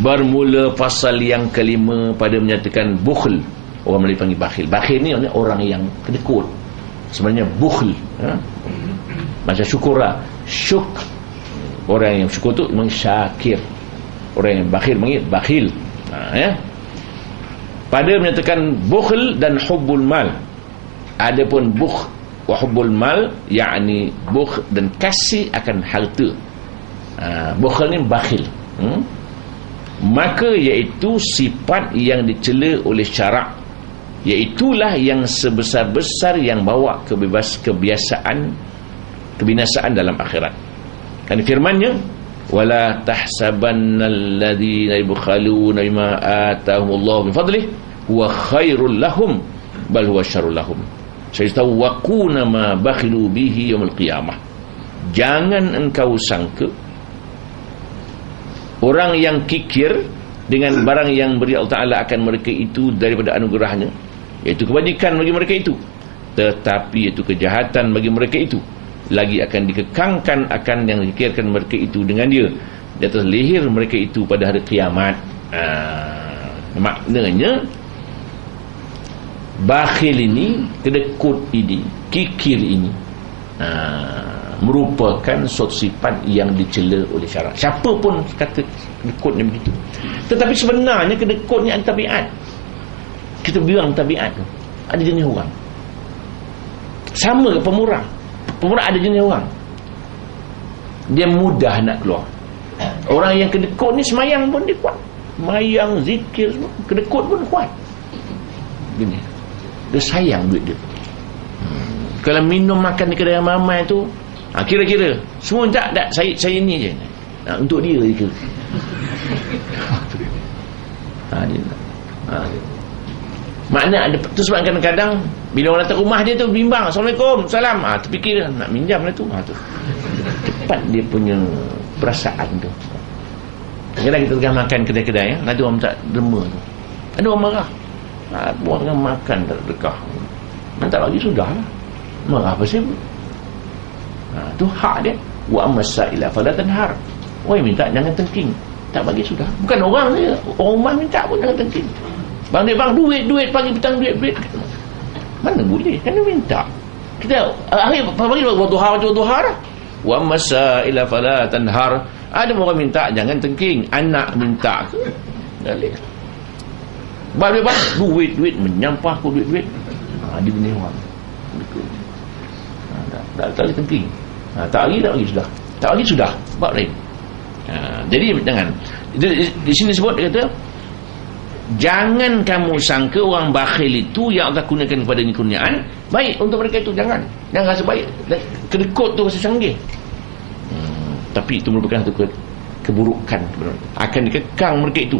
Bermula pasal yang kelima pada menyatakan bukhl. Orang Melayu panggil bakhil. Bakhil ni orang yang kedekut. Sebenarnya bukhl. Macam syukurlah. Orang yang syukur tu memang syakir. Orang yang bakhil panggil bakhil. Pada menyatakan bukhl dan hubbul mal. Adapun bukhl wa hubbul mal, yakni bukhl dan kasih akan harta. Bukhl ni bakhil. Maka iaitu sifat yang dicela oleh syarak, iaitulah yang sebesar-besar yang bawa kebinasaan dalam akhirat. Kan firman-Nya, wala tahsabannal ladzina yabkhaluna bima atahumullahu min fadlihi huwa khairul lahum bal huwa syarrul lahum sayastawquna ma bakhilu bihi yaumil qiyamah. Jangan engkau sangka orang yang kikir dengan barang yang beri Allah Ta'ala akan mereka itu daripada anugerahnya, iaitu kebajikan bagi mereka itu, tetapi itu kejahatan bagi mereka itu lagi akan dikekangkan akan yang dikikirkan mereka itu dengan dia di atas leher mereka itu pada hari kiamat. Maknanya bakhil ini, kedekut ini, kikir ini merupakan suatu sifat yang dicela oleh syarak. Siapa pun kata kedekut ni begitu. Tetapi sebenarnya kedekut ni ada tabiat. Kita bilang tabiat tu ada jenis orang. Sama ke pemurah. Pemurah ada jenis orang, dia mudah nak keluar. Orang yang kedekut ni semayang pun dia kuat, semayang, zikir semua, kedekut pun kuat. Gini, dia sayang duit dia. Kalau minum makan di kedai mamai tu, kira-kira semua tak saya ni je, untuk dia je. Makna ada tu, sebab kadang-kadang bila orang datang rumah dia tu bimbang, Assalamualaikum, salam, terfikir nak minjam lah tu. Tu cepat dia punya perasaan tu. Kadang kita tengah makan kedai-kedai, nanti orang tak derma tu, ada orang marah, buat tengah makan tak dekah, tak bagi sudah lah, marah apa sih? Tu hak dia. Wa amsaila fala tanhar. Oi, minta jangan tengking, tak bagi sudah. Bukan orang dia, orang rumah minta pun jangan tengking. Bang dia, bang, duit pagi petang, duit. Mana boleh, kan dia minta. Kita akhir pagi buat duha dah. Wa masaila fala tanhar. Ada orang minta jangan tengking, anak minta ke dalih. Bang dia, bang, duit menyampah ku duit. Dia ni orang. Tak lagi tengking. Tak lagi sudah. Tak lagi sudah. Bab lain. Jadi jangan. Di sini sebut dia kata, jangan kamu sangka orang bakhil itu yang Allah gunakan kepada kurniaan baik untuk mereka itu. Jangan rasa baik, kedekut tu rasa canggih. Tapi itu merupakan satu keburukan, akan dikekang mereka itu.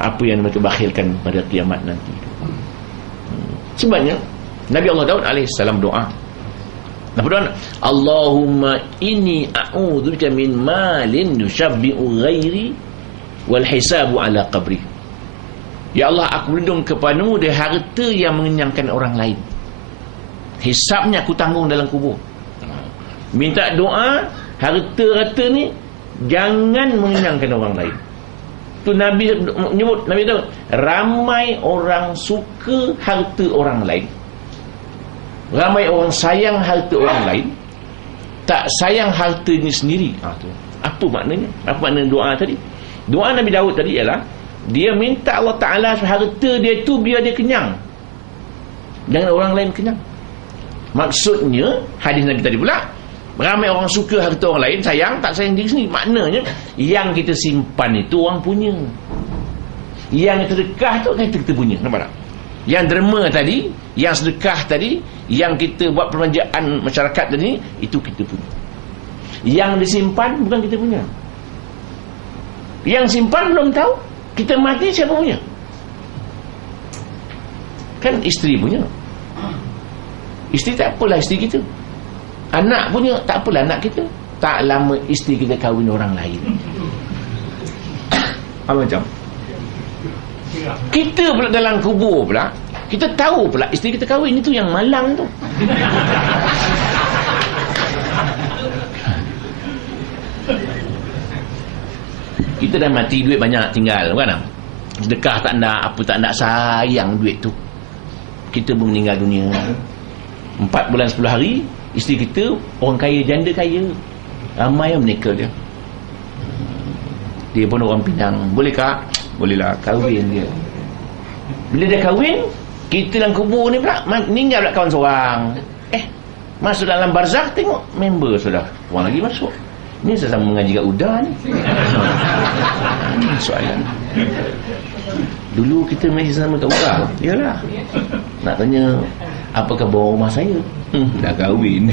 Apa yang mereka bakhilkan pada kiamat nanti. Sebabnya Nabi Allah Daud alaihissalam doa, Allahumma inni a'udzubika min malin yushabbi'u ghairi wal hisabu ala qabri. Ya Allah, aku berlindung kepadamu dari harta yang mengenyangkan orang lain, hisabnya aku tanggung dalam kubur. Minta doa, harta ni jangan mengenyangkan orang lain. Tu Nabi menyebut, Nabi tahu, ramai orang suka harta orang lain, ramai orang sayang harta orang lain, tak sayang hartanya sendiri. Tu apa maknanya? Apa makna doa tadi? Doa Nabi Daud tadi ialah dia minta Allah Ta'ala harta dia tu biar dia kenyang, jangan orang lain kenyang. Maksudnya hadis Nabi tadi pula, ramai orang suka harta orang lain, sayang, tak sayang diri sendiri. Maknanya yang kita simpan itu orang punya, yang sedekah tu kan kita punya. Nampak tak? Yang derma tadi, yang sedekah tadi, yang kita buat perbelanjaan masyarakat tadi, itu kita punya. Yang disimpan bukan kita punya. Yang simpan belum tahu, Kita mati siapa punya? Kan isteri punya. Isteri tak apalah isteri kita. Anak punya tak apalah anak kita. Tak lama isteri kita kahwin orang lain. Apa macam? Kita pula dalam kubur pula, kita tahu pula isteri kita kahwin itu yang malang tu. Kita dah mati, duit banyak tinggal kan? Sedekah tak nak, apa tak nak, sayang duit tu. Kita pun meninggal dunia 4 bulan 10 hari, isteri kita orang kaya, janda kaya, ramai yang menikah dia. Dia pun orang Pinang. Bolehkah? Bolehlah, kahwin dia. Bila dia kahwin, kita dalam kubur ni pula meninggal pula kawan seorang. Masuk dalam barzakh, tengok member sudah orang lagi masuk. Ni sama mengaji kat UDA ni. Soalan. Dulu kita main sama kat UDA. Yalah. Nak tanya apakah bawa rumah saya? Dah kahwin.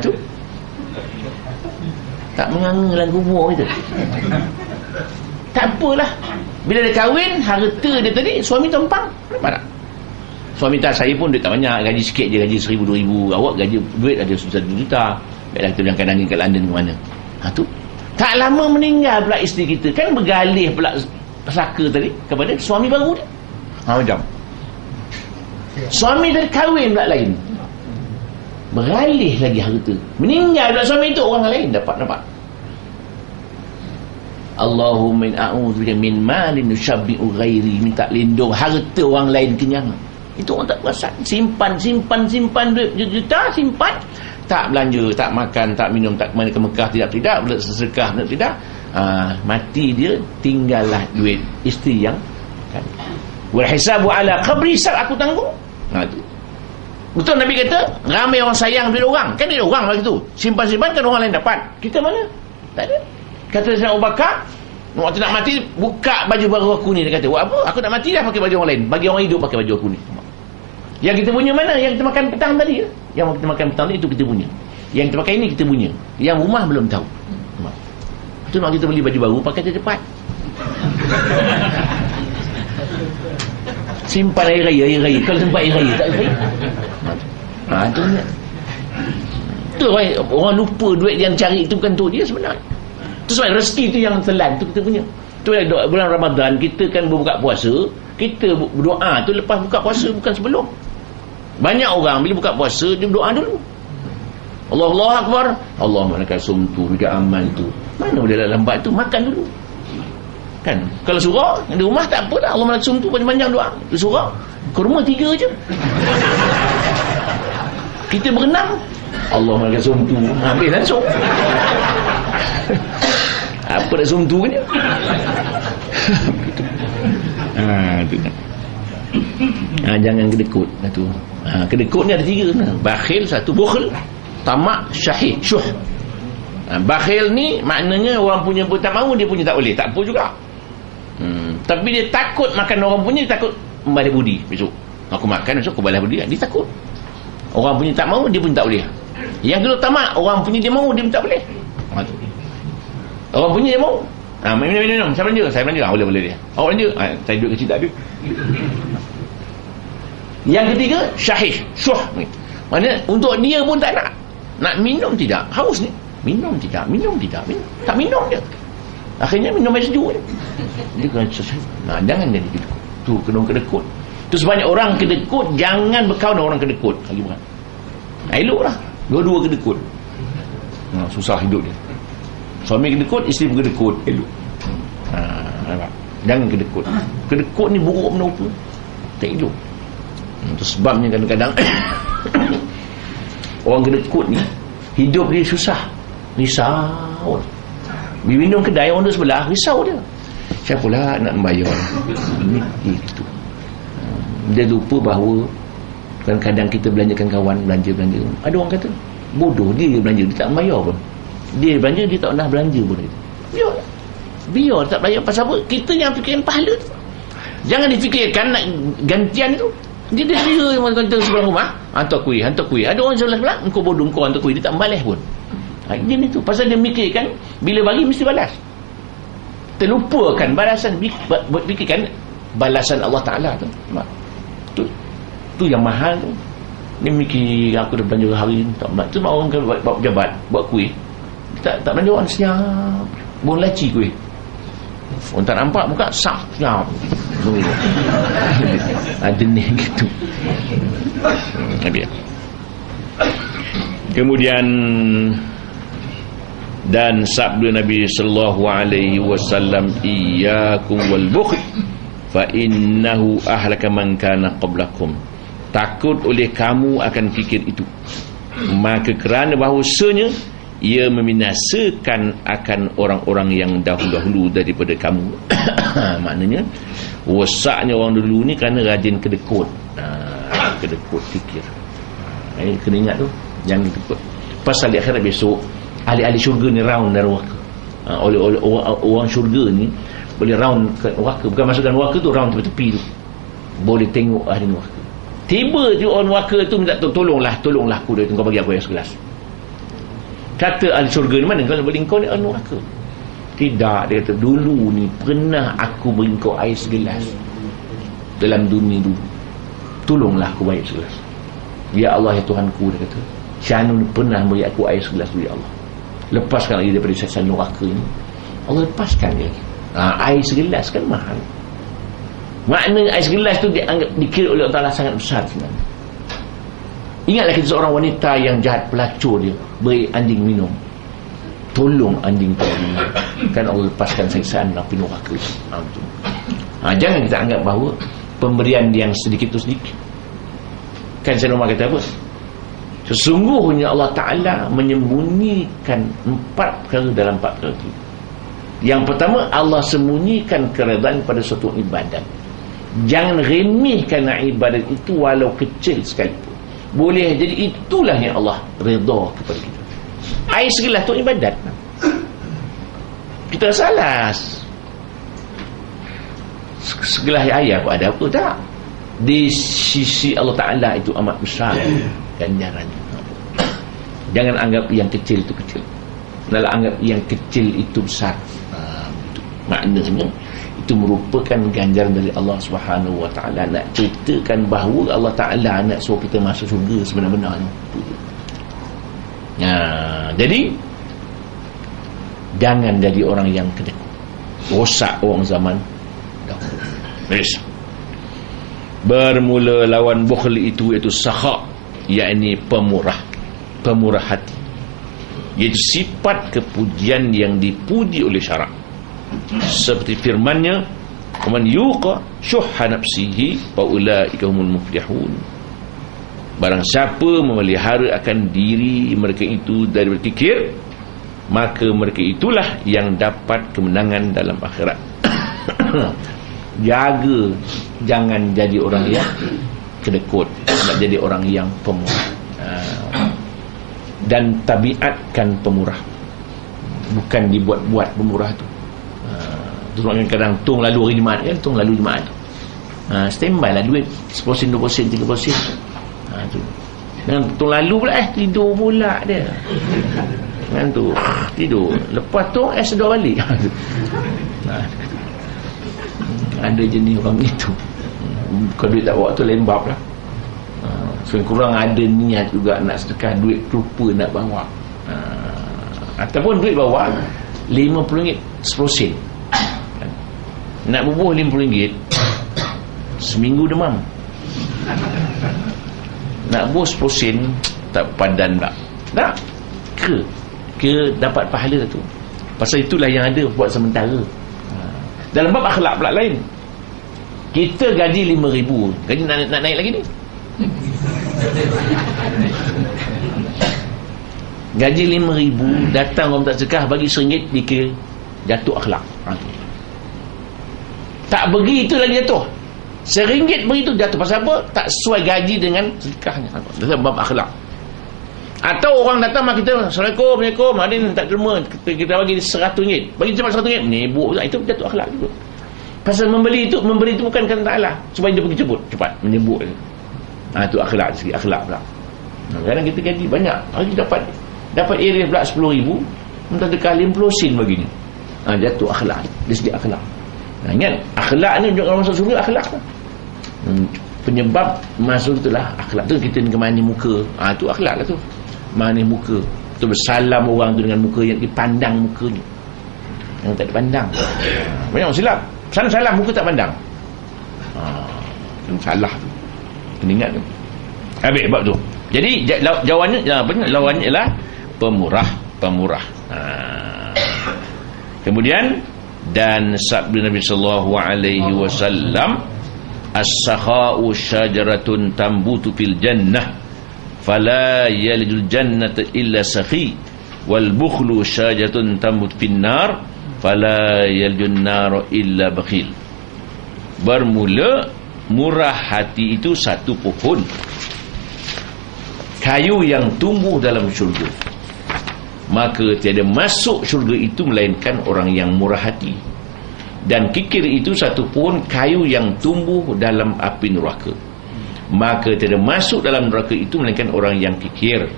Tu. Tak menganga dalam kubur kita. Tak apalah. Bila dia kahwin, harta dia tadi suami tumpang. Nampak tak? Suami tak, saya pun duit tak banyak, gaji sikit je, gaji 1,000 2,000. Awak gaji duit ada 1 juta. Baiklah kita bilang kadang kat London ke mana. Tu. Tak lama meninggal pula isteri kita. Kan bergalih pula saka tadi kepada suami baru dia. Macam. Suami tadi kahwin pula lain. Beralih lagi harta. Meninggal pula suami itu, orang lain dapat. Allahumma a'udzubika min malin nushabbi'u ghairi, minta lindung harta orang lain kenyang. Itu orang tak perasan. Simpan duit juta, simpan. Tak belanja, tak makan, tak minum, tak mana ke Mekah, tidak, sedekah, tidak. Mati dia, tinggallah duit isteri yang kan. Wal hisabu ala qabri, hisab aku tanggung. Tu. Betul Nabi kata, ramai orang sayang duit orang. Kan duit orang lah gitu. Simpan-simpan kan orang lain dapat. Kita mana? Tak ada. Kata Sayyidina Abu Bakar, waktu nak mati, buka baju baru aku ni. Dia kata, buat apa? Aku nak mati dah pakai baju orang lain. Bagi orang hidup pakai baju aku ni. Yang kita punya mana? Yang kita makan petang tadi. Yang kita makan petang ni, itu kita punya. Yang kita pakai ini, kita punya. Yang rumah belum tahu. Itu nak kita beli baju baru, pakai cepat. Simpan air raya. Kalau simpan air raya, tak air raya. Itu orang lupa duit yang cari itu bukan untuk dia sebenarnya. Itu sebab rezeki itu yang telan, itu kita punya. Itu bulan Ramadan kita kan berbuka puasa, kita berdoa tu lepas buka puasa, bukan sebelum. Banyak orang bila buka puasa dia berdoa dulu. Allahu Akbar, Allahumma lakal sumtu bika amal tu. Mana boleh lambat tu, makan dulu. Kan? Kalau surah di rumah tak apa dah, Allahumma lakal sumtu panjang-panjang doa. Surah kurma 3 je. Kita berenam, Allahumma lakal sumtu, habis langsung. Apa dah sumtu ni? Jangan kedekut. Kedekut ni ada 3 sebenarnya. Bakhil, 1 bukhl, tamak, syahih, syuh. Bakhil ni maknanya orang punya pun tak mahu, dia punya tak boleh. Tak apa juga. Tapi dia takut makan orang punya, dia takut membalas budi. Besok aku makan, besok aku balas budi. Dia takut. Orang punya tak mahu, dia pun tak boleh. Yang kedua tamak, orang punya dia mahu, dia pun tak boleh. Orang punya dia mahu. Minum. Saya belanja. Boleh dia. Awak belanja? Saya duit kecil tak ada. Yang ketiga, syahih, syuh. Maksudnya untuk dia pun tak nak. Nak minum tidak. Haus ni. Minum tidak. Tak minum dia. Akhirnya minum air sejuk je. Dia kena selesai. Jangan jadi kedekut. Tu kena kedekut. Tu sebanyak orang kedekut, jangan berkawan dengan orang kedekut. Lagi bukan. Eloklah. Dua-dua kedekut. Susah hidup dia. Suami kedekut, isteri pun kedekut. Elok. Jangan kedekut. Kedekut ni buruk menupu. Tak elok. Itu sebabnya kadang-kadang orang kedekut ni hidup dia susah, risau. Bila minum kedai orang tu sebelah, risau dia. Siapa pula nak membayar ni gitu. Dia lupa bahawa kadang-kadang kita belanjakan kawan, belanja. Ada orang kata bodoh, dia belanja, dia tak membayar pun. Dia belanja, dia tak pernah belanja pun. Biar tak bayar. Pasal apa? Kita yang fikirkan pahala tu. Jangan difikirkan nak gantian tu. Dia kira kata sebelah rumah, hantar kuih. Ada orang sebelah, engkau bodoh, engkau hantar kuih, dia tak membalas pun. Dia ni tu. Pasal dia mikirkan bila bagi mesti balas. terlupakan balasan. Fikirkan balasan Allah Ta'ala tu. Tu yang mahal tu. Ni mikir aku dah belanja hari ni tak mat. Tu orang kan buat pejabat, buat kuih. Tak belanja orang senyap. Bon laci kuih. Orang tak nampak buka sap senyap. Ada ni gitu. Kemudian dan sabda Nabi sallallahu alaihi wasallam, iyyakum wal bukhl fa innahu ahlaka man kana qablakum. Takut oleh kamu akan fikir itu, maka kerana bahawasanya ia membinasakan akan orang-orang yang dahulu-dahulu daripada kamu. Maknanya wasaknya orang dulu ni kerana rajin kedekut. Kedekut fikir. Kena ingat tu, jangan kedekut. Pasal di akhirat besok ahli-ahli syurga ni round dari neraka. Oleh orang syurga ni boleh round ke neraka. Bukan masukkan neraka tu, round tepi-tepi tu boleh tengok ahli neraka. Tiba-tiba orang neraka tu minta tolonglah aku dia, kau bagi aku air segelas. Kata ahli syurga ni, mana kalau boleh kau ni ahli neraka? Tidak, dia kata dulu ni pernah aku beri kau air segelas dalam dunia dulu, tolonglah aku bagi segelas. Ya Allah, ya Tuhanku, dia kata Syanu pernah beri aku air segelas dulu, ya Allah, lepaskan lagi daripada siksa neraka ini. Allah lepaskan dia. Air segelas kan mahal. Makna air segelas tu dianggap, dikira oleh Allah Ta'ala sangat besar sebenarnya. Ingatlah kita seorang wanita yang jahat, pelacur dia, beri anjing minum, tolong anjing tu minum, kan Allah lepaskan siksaan api neraka. Jangan kita anggap bahawa pemberian yang sedikit tu sedikit. Kan Sayyidina Umar kata apa? Sesungguhnya Allah Ta'ala menyembunyikan 4 perkara dalam 4 perkara itu. Yang pertama, Allah sembunyikan keredaan pada suatu ibadat. Jangan remehkan ibadat itu walau kecil sekalipun. Boleh jadi itulah yang Allah redha kepada kita. Air segelas tu ibadat. Kita salah. Segelas air apa ada apa tak? Di sisi Allah Ta'ala itu amat besar ganjarannya. Jangan anggap yang kecil itu kecil. Dalam anggap yang kecil itu besar. Maknanya itu merupakan ganjaran dari Allah Subhanahu Wa Ta'ala. Nak ceritakan bahawa Allah Ta'ala nak suruh kita masuk syurga sebenar-benarnya. Jadi jangan jadi orang yang kedekut, rosak orang zaman dahulu. Baik. Bermula lawan bukhl itu iaitu sakha, yakni pemurah hati, iaitu sifat kepujian yang dipuji oleh syarak, seperti firman-Nya, "Man yuqa syuhha nafsihi fa ulaika humul muflihun." Barang siapa memelihara akan diri mereka itu dari berfikir, maka mereka itulah yang dapat kemenangan dalam akhirat. Jaga, jangan jadi orang yang kedekut, nak jadi orang yang pemurah. Dan tabiatkan pemurah, bukan dibuat-buat pemurah tu. Terutama kadang tung lalu hari Jumaat kan, tung lalu Jumaat. Standby lah duit 10%, 20%, 30%. Tu. Dan tung lalu pula tidur pula dia. Kan tu, tidur. Lepas tu sedar balik. Ada jenis orang itu. Kalau duit tak bawa tu lain bab lah. Kurang ada niat juga nak sedekah, duit lupa nak bawa. Ataupun duit bawa RM50 10%. Nak bubuh RM50 seminggu demam. Nak bubuh 10% tak padan tak. Tak. Ke dapat pahala tu. Pasal itulah yang ada buat sementara. Dalam bab akhlak pula lain. Kita gaji RM5,000, gaji nak naik lagi ni. Gaji RM5,000, datang orang tak sedekah bagi RM1 dikira jatuh akhlak. Tak begitu lagi jatuh. RM1 begitu jatuh. Pasal apa? Tak sesuai gaji dengan sedekahnya. Dalam bab akhlak. Atau orang datang mak kita, Assalamualaikum, ada ni tak terima, kita bagi RM100, bagi cepat RM100, menibuk pula. Itu jatuh akhlak juga. Pasal memberi itu bukan kerana ta'ala, supaya dia pergi cepat menyebut. Itu akhlak sikit, akhlak pula. Kadang kita gaji banyak, hari dapat area pula RM10,000, minta dekat RM50 baginya. Jatuh akhlak, dari segi akhlak. Ingat, akhlak ni orang masuk surga, akhlak penyebab masuk itulah akhlak tu. Kita ni kemani muka, tu akhlak lah tu. Manis muka tu, bersalam orang tu dengan muka yang dipandang mukanya, yang tak dipandang. Banyak orang silap, salam muka tak pandang. Salah tu, kena ingat tu. Habis bab tu. Jadi jawabannya lawannya ialah pemurah. Kemudian, dan sabda Nabi sallallahu alaihi wasallam, as-sakha'u syajaratun tambutu fil jannah fala yalijul jannata illa sakhi wal bukhlu syajaratun tambutu fin nar fala yalijun nar illa bakhil. Bermula murah hati itu satu pohon kayu yang tumbuh dalam syurga, maka tiada masuk syurga itu melainkan orang yang murah hati. Dan kikir itu satu pohon kayu yang tumbuh dalam api neraka, maka tiada masuk dalam neraka itu melainkan orang yang kikir.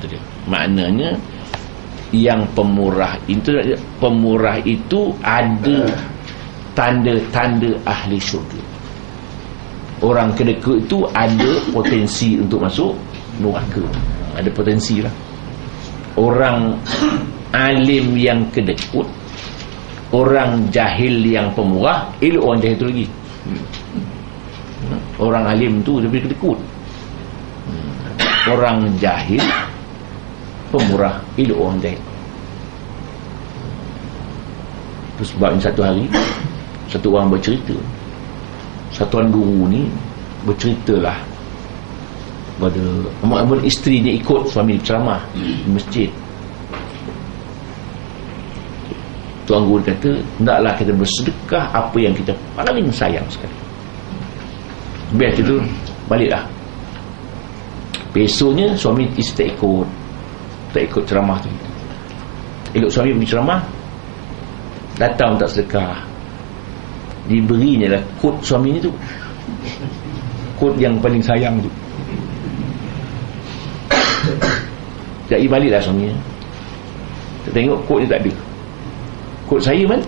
Itu dia. Maknanya yang pemurah itu ada tanda-tanda ahli syurga. Orang kedekut itu ada potensi untuk masuk neraka, ada potensi lah. Orang alim yang kedekut, orang jahil yang pemurah, elok orang jahil tu lagi. Orang alim tu lebih kedekut, orang jahil pemurah, elok orang jahil. Itu sebabnya satu hari satu orang bercerita, satuan guru ni berceritalah pada isterinya ikut suami ceramah di masjid. Tuan guru kata, hendaklah kita bersedekah apa yang kita paling sayang sekali. Biar itu baliklah. Besoknya suami isteri tak ikut ceramah tu. Elok suami pergi ceramah, datang tak sedekah, diberinya lah kod suami ni tu, kod yang paling sayang tu. Jadi baliklah suami. Kita tengok kod dia tak ada. Kod saya mana?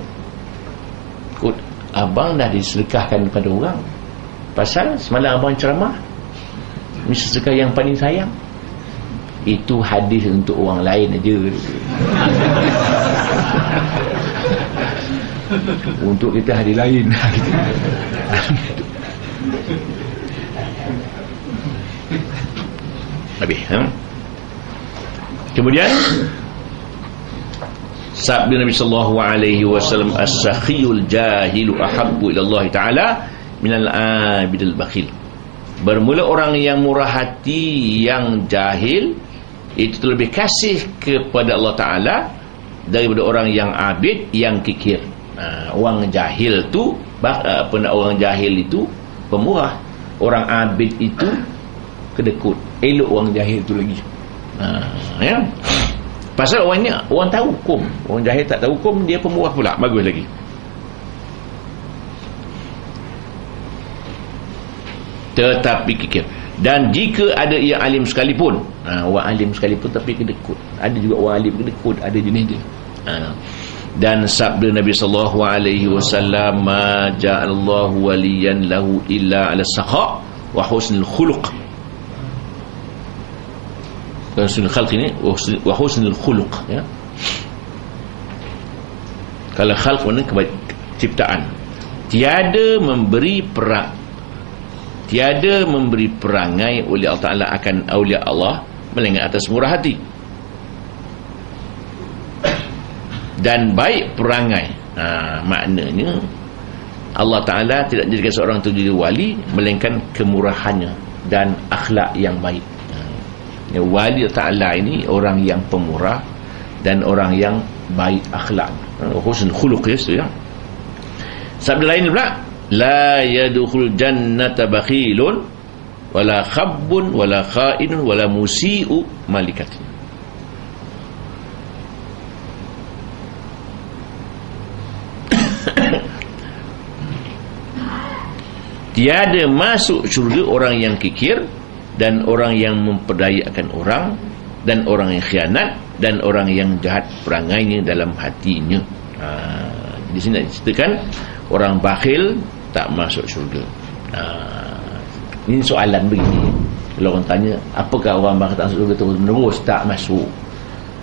Kod abang dah disedekahkan kepada orang. Pasal semalam abang ceramah, mesti sedekah yang paling sayang. Itu hadis untuk orang lain aja. Untuk kita hadis lain. Habis. Kemudian sabda Nabi sallallahu alaihi wasallam, as-sakhiyul jahilu ahabbu ila Allah taala minal abidil bakhil. Bermula orang yang murah hati yang jahil itu lebih kasih kepada Allah Taala daripada orang yang abid yang kikir. Orang jahil tu orang jahil itu pemurah, orang abid itu kedekut. Elok orang jahil tu lagi. Ya. Pasal orang ni orang tahu hukum, orang jahil tak tahu hukum, dia pemurah pula, bagus lagi. Tetapi kikir. Dan jika ada yang alim sekalipun, orang alim sekalipun tapi kedekut, ada juga orang alim kedekut, ada jenis dia. Dan sabda Nabi sallallahu alaihi wasallam, ma ja'alallahu waliyan lahu illa 'ala sakha wa husnul khuluq. Husnul khalq ini wa husnul khuluq, ya. Kalau khalq maknanya ciptaan. Tiada memberi perangai oleh Allah Ta'ala akan awliya Allah melainkan atas murah hati dan baik perangai. Maknanya Allah Ta'ala tidak jadikan seorang itu jadi wali melainkan kemurahannya dan akhlak yang baik. Wali Ta'ala ini orang yang pemurah dan orang yang baik akhlak, husnul khuluq, ya. Sabda lain pula, la yadkhul jannata bakhilun wala khabbun wala kha'inun wala musii'u malikatin. Tiada masuk syurga orang yang kikir dan orang yang memperdayakan orang dan orang yang khianat dan orang yang jahat perangainya dalam hatinya. Di sini nak ceritakan orang bakhil tak masuk syurga. Ini soalan begini. Kalau orang tanya, apakah orang bakhil tak masuk syurga terus menerus? Tak masuk.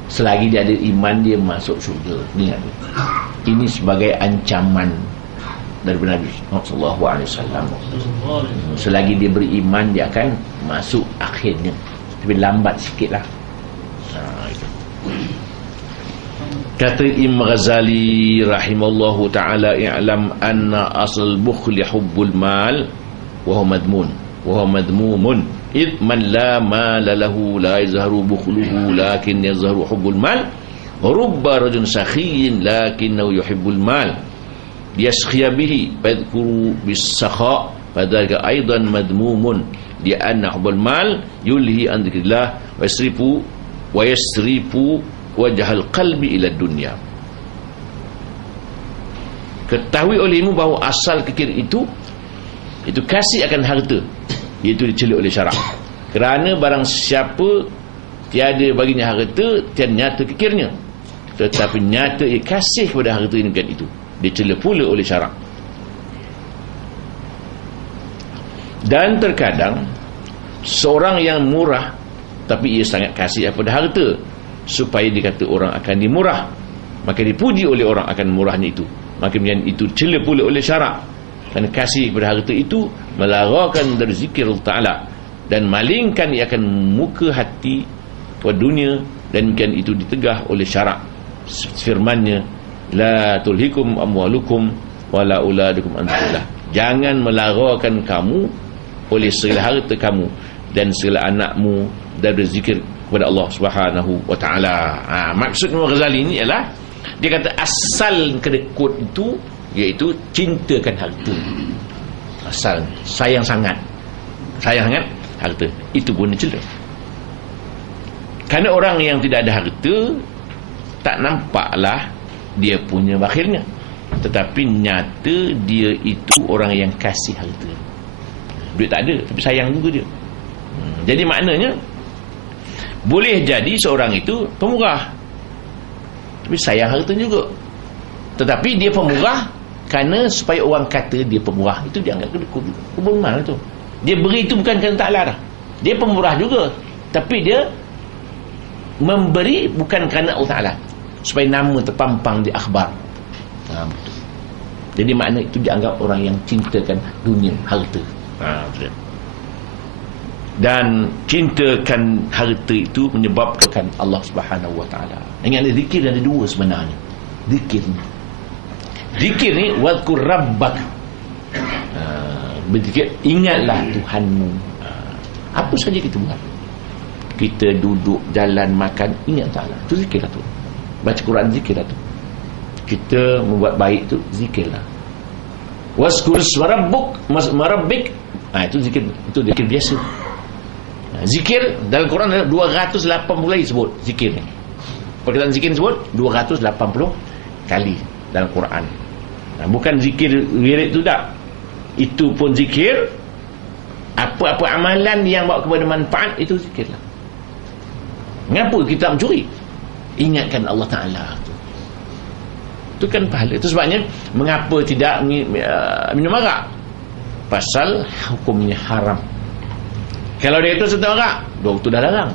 Selagi dia ada iman, dia masuk syurga. Ingat, ini sebagai ancaman daripada Nabi sallallahu alaihi wasallam. Selagi dia beriman, dia akan masuk akhirnya, tapi lambat sikitlah. Kata Imam Ghazali rahimallahu ta'ala, i'lam anna asal bukhli hubbul mal wa huwa madmun wa huwa madmumun id man la mala lahu la yazharu bukhluhu lakin yazharu hubbul mal rubba rajulin sakhiyin lakinnahu yuhibbul mal yaskhiya bihi fadhkuru bis-sakha fadhalika aidan madmumun li anna hubbul mal yulhi an dhikrillah wa yasrifu wajhal qalbi ila dunya. Ketahui olehmu bahawa asal kikir itu kasih akan harta, iaitu dicela oleh syarak. Kerana barang siapa tiada baginya harta, tiada nyata kikirnya, tetapi nyata ia kasih kepada harta ini bukan itu, dicela pula oleh syarak. Dan terkadang seorang yang murah tapi ia sangat kasih kepada harta, supaya dikata orang akan dimurah, maka dipuji oleh orang akan murahnya itu, maka kemudian itu cela pula oleh syarak. Dan kasih kepada harta itu melarakan dari zikir Allah Ta'ala dan malingkan ia akan muka hati kepada dunia, dan kan itu ditegah oleh syarak. Firman-Nya, la tulhikum amwalukum wala auladukum an dzikrillah. Jangan melarakan kamu oleh segala harta kamu dan segala anakmu dari zikir kepada Allah Subhanahu wa taala. Maksud Imam Ghazali ini ialah dia kata asal kedekut itu iaitu cintakan harta. Asal sayang sangat harta, itu pun dicela. Kerana orang yang tidak ada harta tak nampaklah dia punya bakhilnya, tetapi nyata dia itu orang yang kasih harta. Duit tak ada tapi sayang juga dia. Jadi maknanya boleh jadi seorang itu pemurah tapi sayang harta juga, tetapi dia pemurah kerana supaya orang kata dia pemurah, itu dianggap kedekut juga. Kebohongan itu. Dia beri itu bukan kerana taklah dah. Dia pemurah juga, tapi dia memberi bukan kerana Allah Ta'ala, supaya nama terpampang di akhbar. Betul. Jadi makna itu dianggap orang yang cintakan dunia, harta. Betul. Dan cintakan harta itu menyebabkan Allah Subhanahu wa taala. Ingat, zikir ada dua sebenarnya. Zikir ni wadhkur rabbak. Berzikir, ingatlah Tuhanmu. Apa saja kita buat. Kita duduk, jalan, makan, ingat Ta'ala. Itu zikirlah tu. Baca Quran, zikirlah tu. Kita membuat baik tu, zikirlah. Wazkur rabbuk marabbik. Itu zikir, itu zikir biasa. Zikir dalam Quran ada 280 kali sebut zikir ni. Perkataan zikir sebut 280 kali dalam Quran. Bukan zikir wirid tu tak. Itu pun zikir. Apa-apa amalan yang bawa kepada manfaat, itu zikirlah. Mengapa kita mencuri? Ingatkan Allah Ta'ala tu. Itu kan pahala. Itu sebabnya mengapa tidak minum arak? Pasal hukumnya haram. Kalau dia itu sentuh arak, doktor dah larang.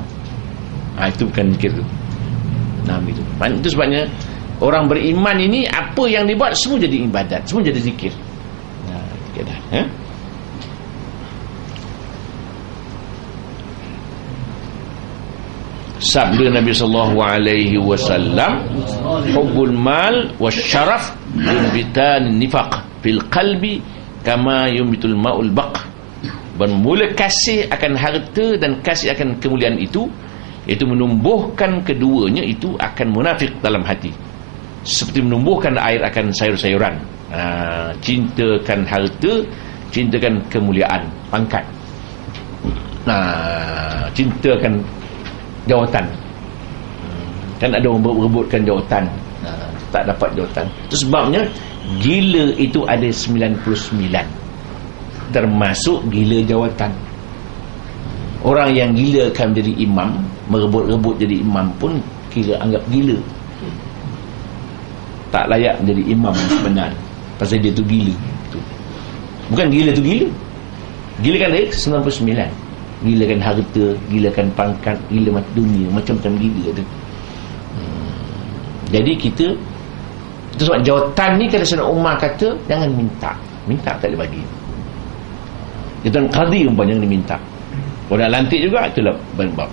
Itu bukan zikir tu. Itu. Itu sebabnya orang beriman ini, apa yang dibuat semua jadi ibadat, semua jadi zikir. Sabda Nabi sallallahu alaihi wasallam, hubbul mal wasyaraf yunbitan nifaq fil qalbi kama yumbitul ma'ul baq. Bermula kasih akan harta dan kasih akan kemuliaan itu menumbuhkan keduanya, itu akan munafik dalam hati, seperti menumbuhkan air akan sayur-sayuran. Cintakan harta, cintakan kemuliaan, pangkat. Cintakan jawatan. Kan ada orang berebutkan jawatan, tak dapat jawatan. Itu sebabnya gila itu ada 99, termasuk gila jawatan. Orang yang gila akan menjadi imam, merebut-rebut jadi imam pun kira anggap gila. tak layak menjadi imam yang sebenar. Pasal dia tu gila tu. Bukan gila tu gila. Gila kan dia 99. Gilakan harta, gilakan pangkat, gila dunia, macam-macam gila tu. Jadi kita, itu sebab jawatan ni kalau Sayyidina Umar kata jangan minta. Minta tak boleh bagi. Kita qadi umpamanya yang diminta. Kalau nak lantik juga, itulah bab.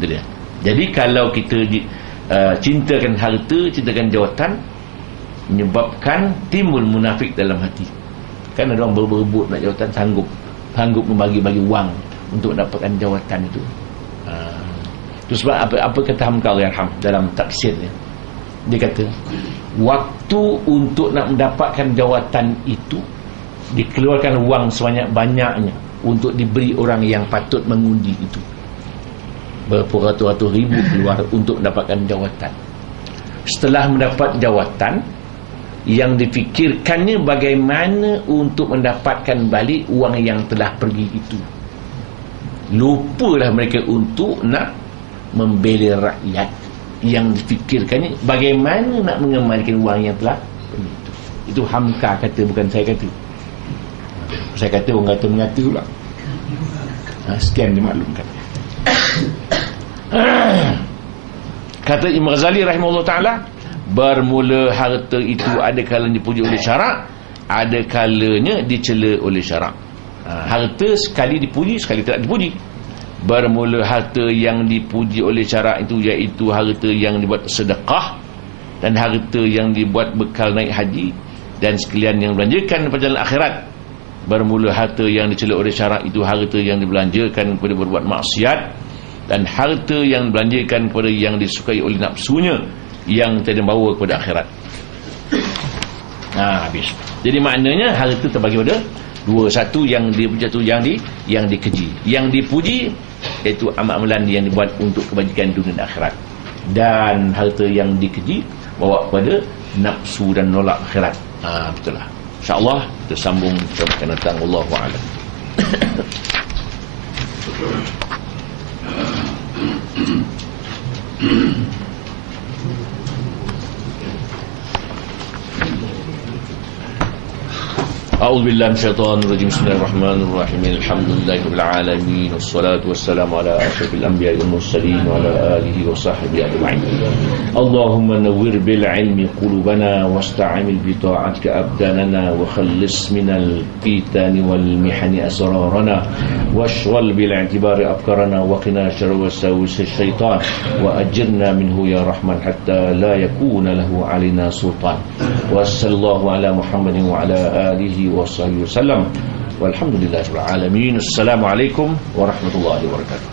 Itu dia. Jadi kalau kita cintakan harta, cintakan jawatan, menyebabkan timbul munafik dalam hati. Kan ada orang berebut nak jawatan, sanggup membagi-bagi wang untuk dapatkan jawatan itu. Itu sebab apa kata Hamka Allahyarham dalam tafsirnya, dia kata waktu untuk nak mendapatkan jawatan itu dikeluarkan wang sebanyak-banyaknya untuk diberi orang yang patut mengundi itu. Berapa ratus-ratus ribu keluar untuk mendapatkan jawatan. Setelah mendapat jawatan, yang difikirkannya bagaimana untuk mendapatkan balik wang yang telah pergi itu. Lupalah mereka untuk nak membela rakyat. Yang difikirkannya bagaimana nak mengembalikan wang yang telah pergi itu. Itu Hamka kata, bukan saya kata. Saya kata orang kata mengata pula. Sekian dimaklumkan. Kata Imam Ghazali rahimahullah ta'ala, bermula harta itu ada kalanya dipuji oleh syarak, ada kalanya dicela oleh syarak. Harta sekali dipuji, sekali tidak dipuji. Bermula harta yang dipuji oleh syarak itu iaitu harta yang dibuat sedekah dan harta yang dibuat bekal naik haji dan sekalian yang belanjakan pada jalan akhirat. Bermula harta yang dicela oleh syarak itu harta yang dibelanjakan kepada berbuat maksiat dan harta yang dibelanjakan kepada yang disukai oleh nafsunya yang tidak membawa kepada akhirat. Habis. Jadi maknanya harta terbagi pada dua. Satu yang dipuji, satu yang dikeji. Yang dipuji iaitu amal-amalan yang dibuat untuk kebajikan dunia dan akhirat. Dan harta yang dikeji bawa kepada nafsu dan nolak akhirat. Betul lah. InsyaAllah kita sambung kita akan datang. Wallahu a'lam. أعوذ بالله من الشيطان الرجيم بسم الله الرحمن الرحيم الحمد لله رب العالمين والصلاة والسلام على أشرف الأنبياء والمرسلين وعلى آله وصحبه أجمعين اللهم نور بالعلم قلوبنا واستعمل بطاعتك أبداننا وخلص من الفتن والمحن أسرارنا واشغل بالاعتبار أفكارنا وقنا شر وساوس الشيطان وأجرنا منه يا رحمن حتى لا يكون له علينا سلطان وصلى الله على محمد وعلى آله وصحبه وسلم والحمد لله رب العالمين. السلام عليكم ورحمة الله وبركاته.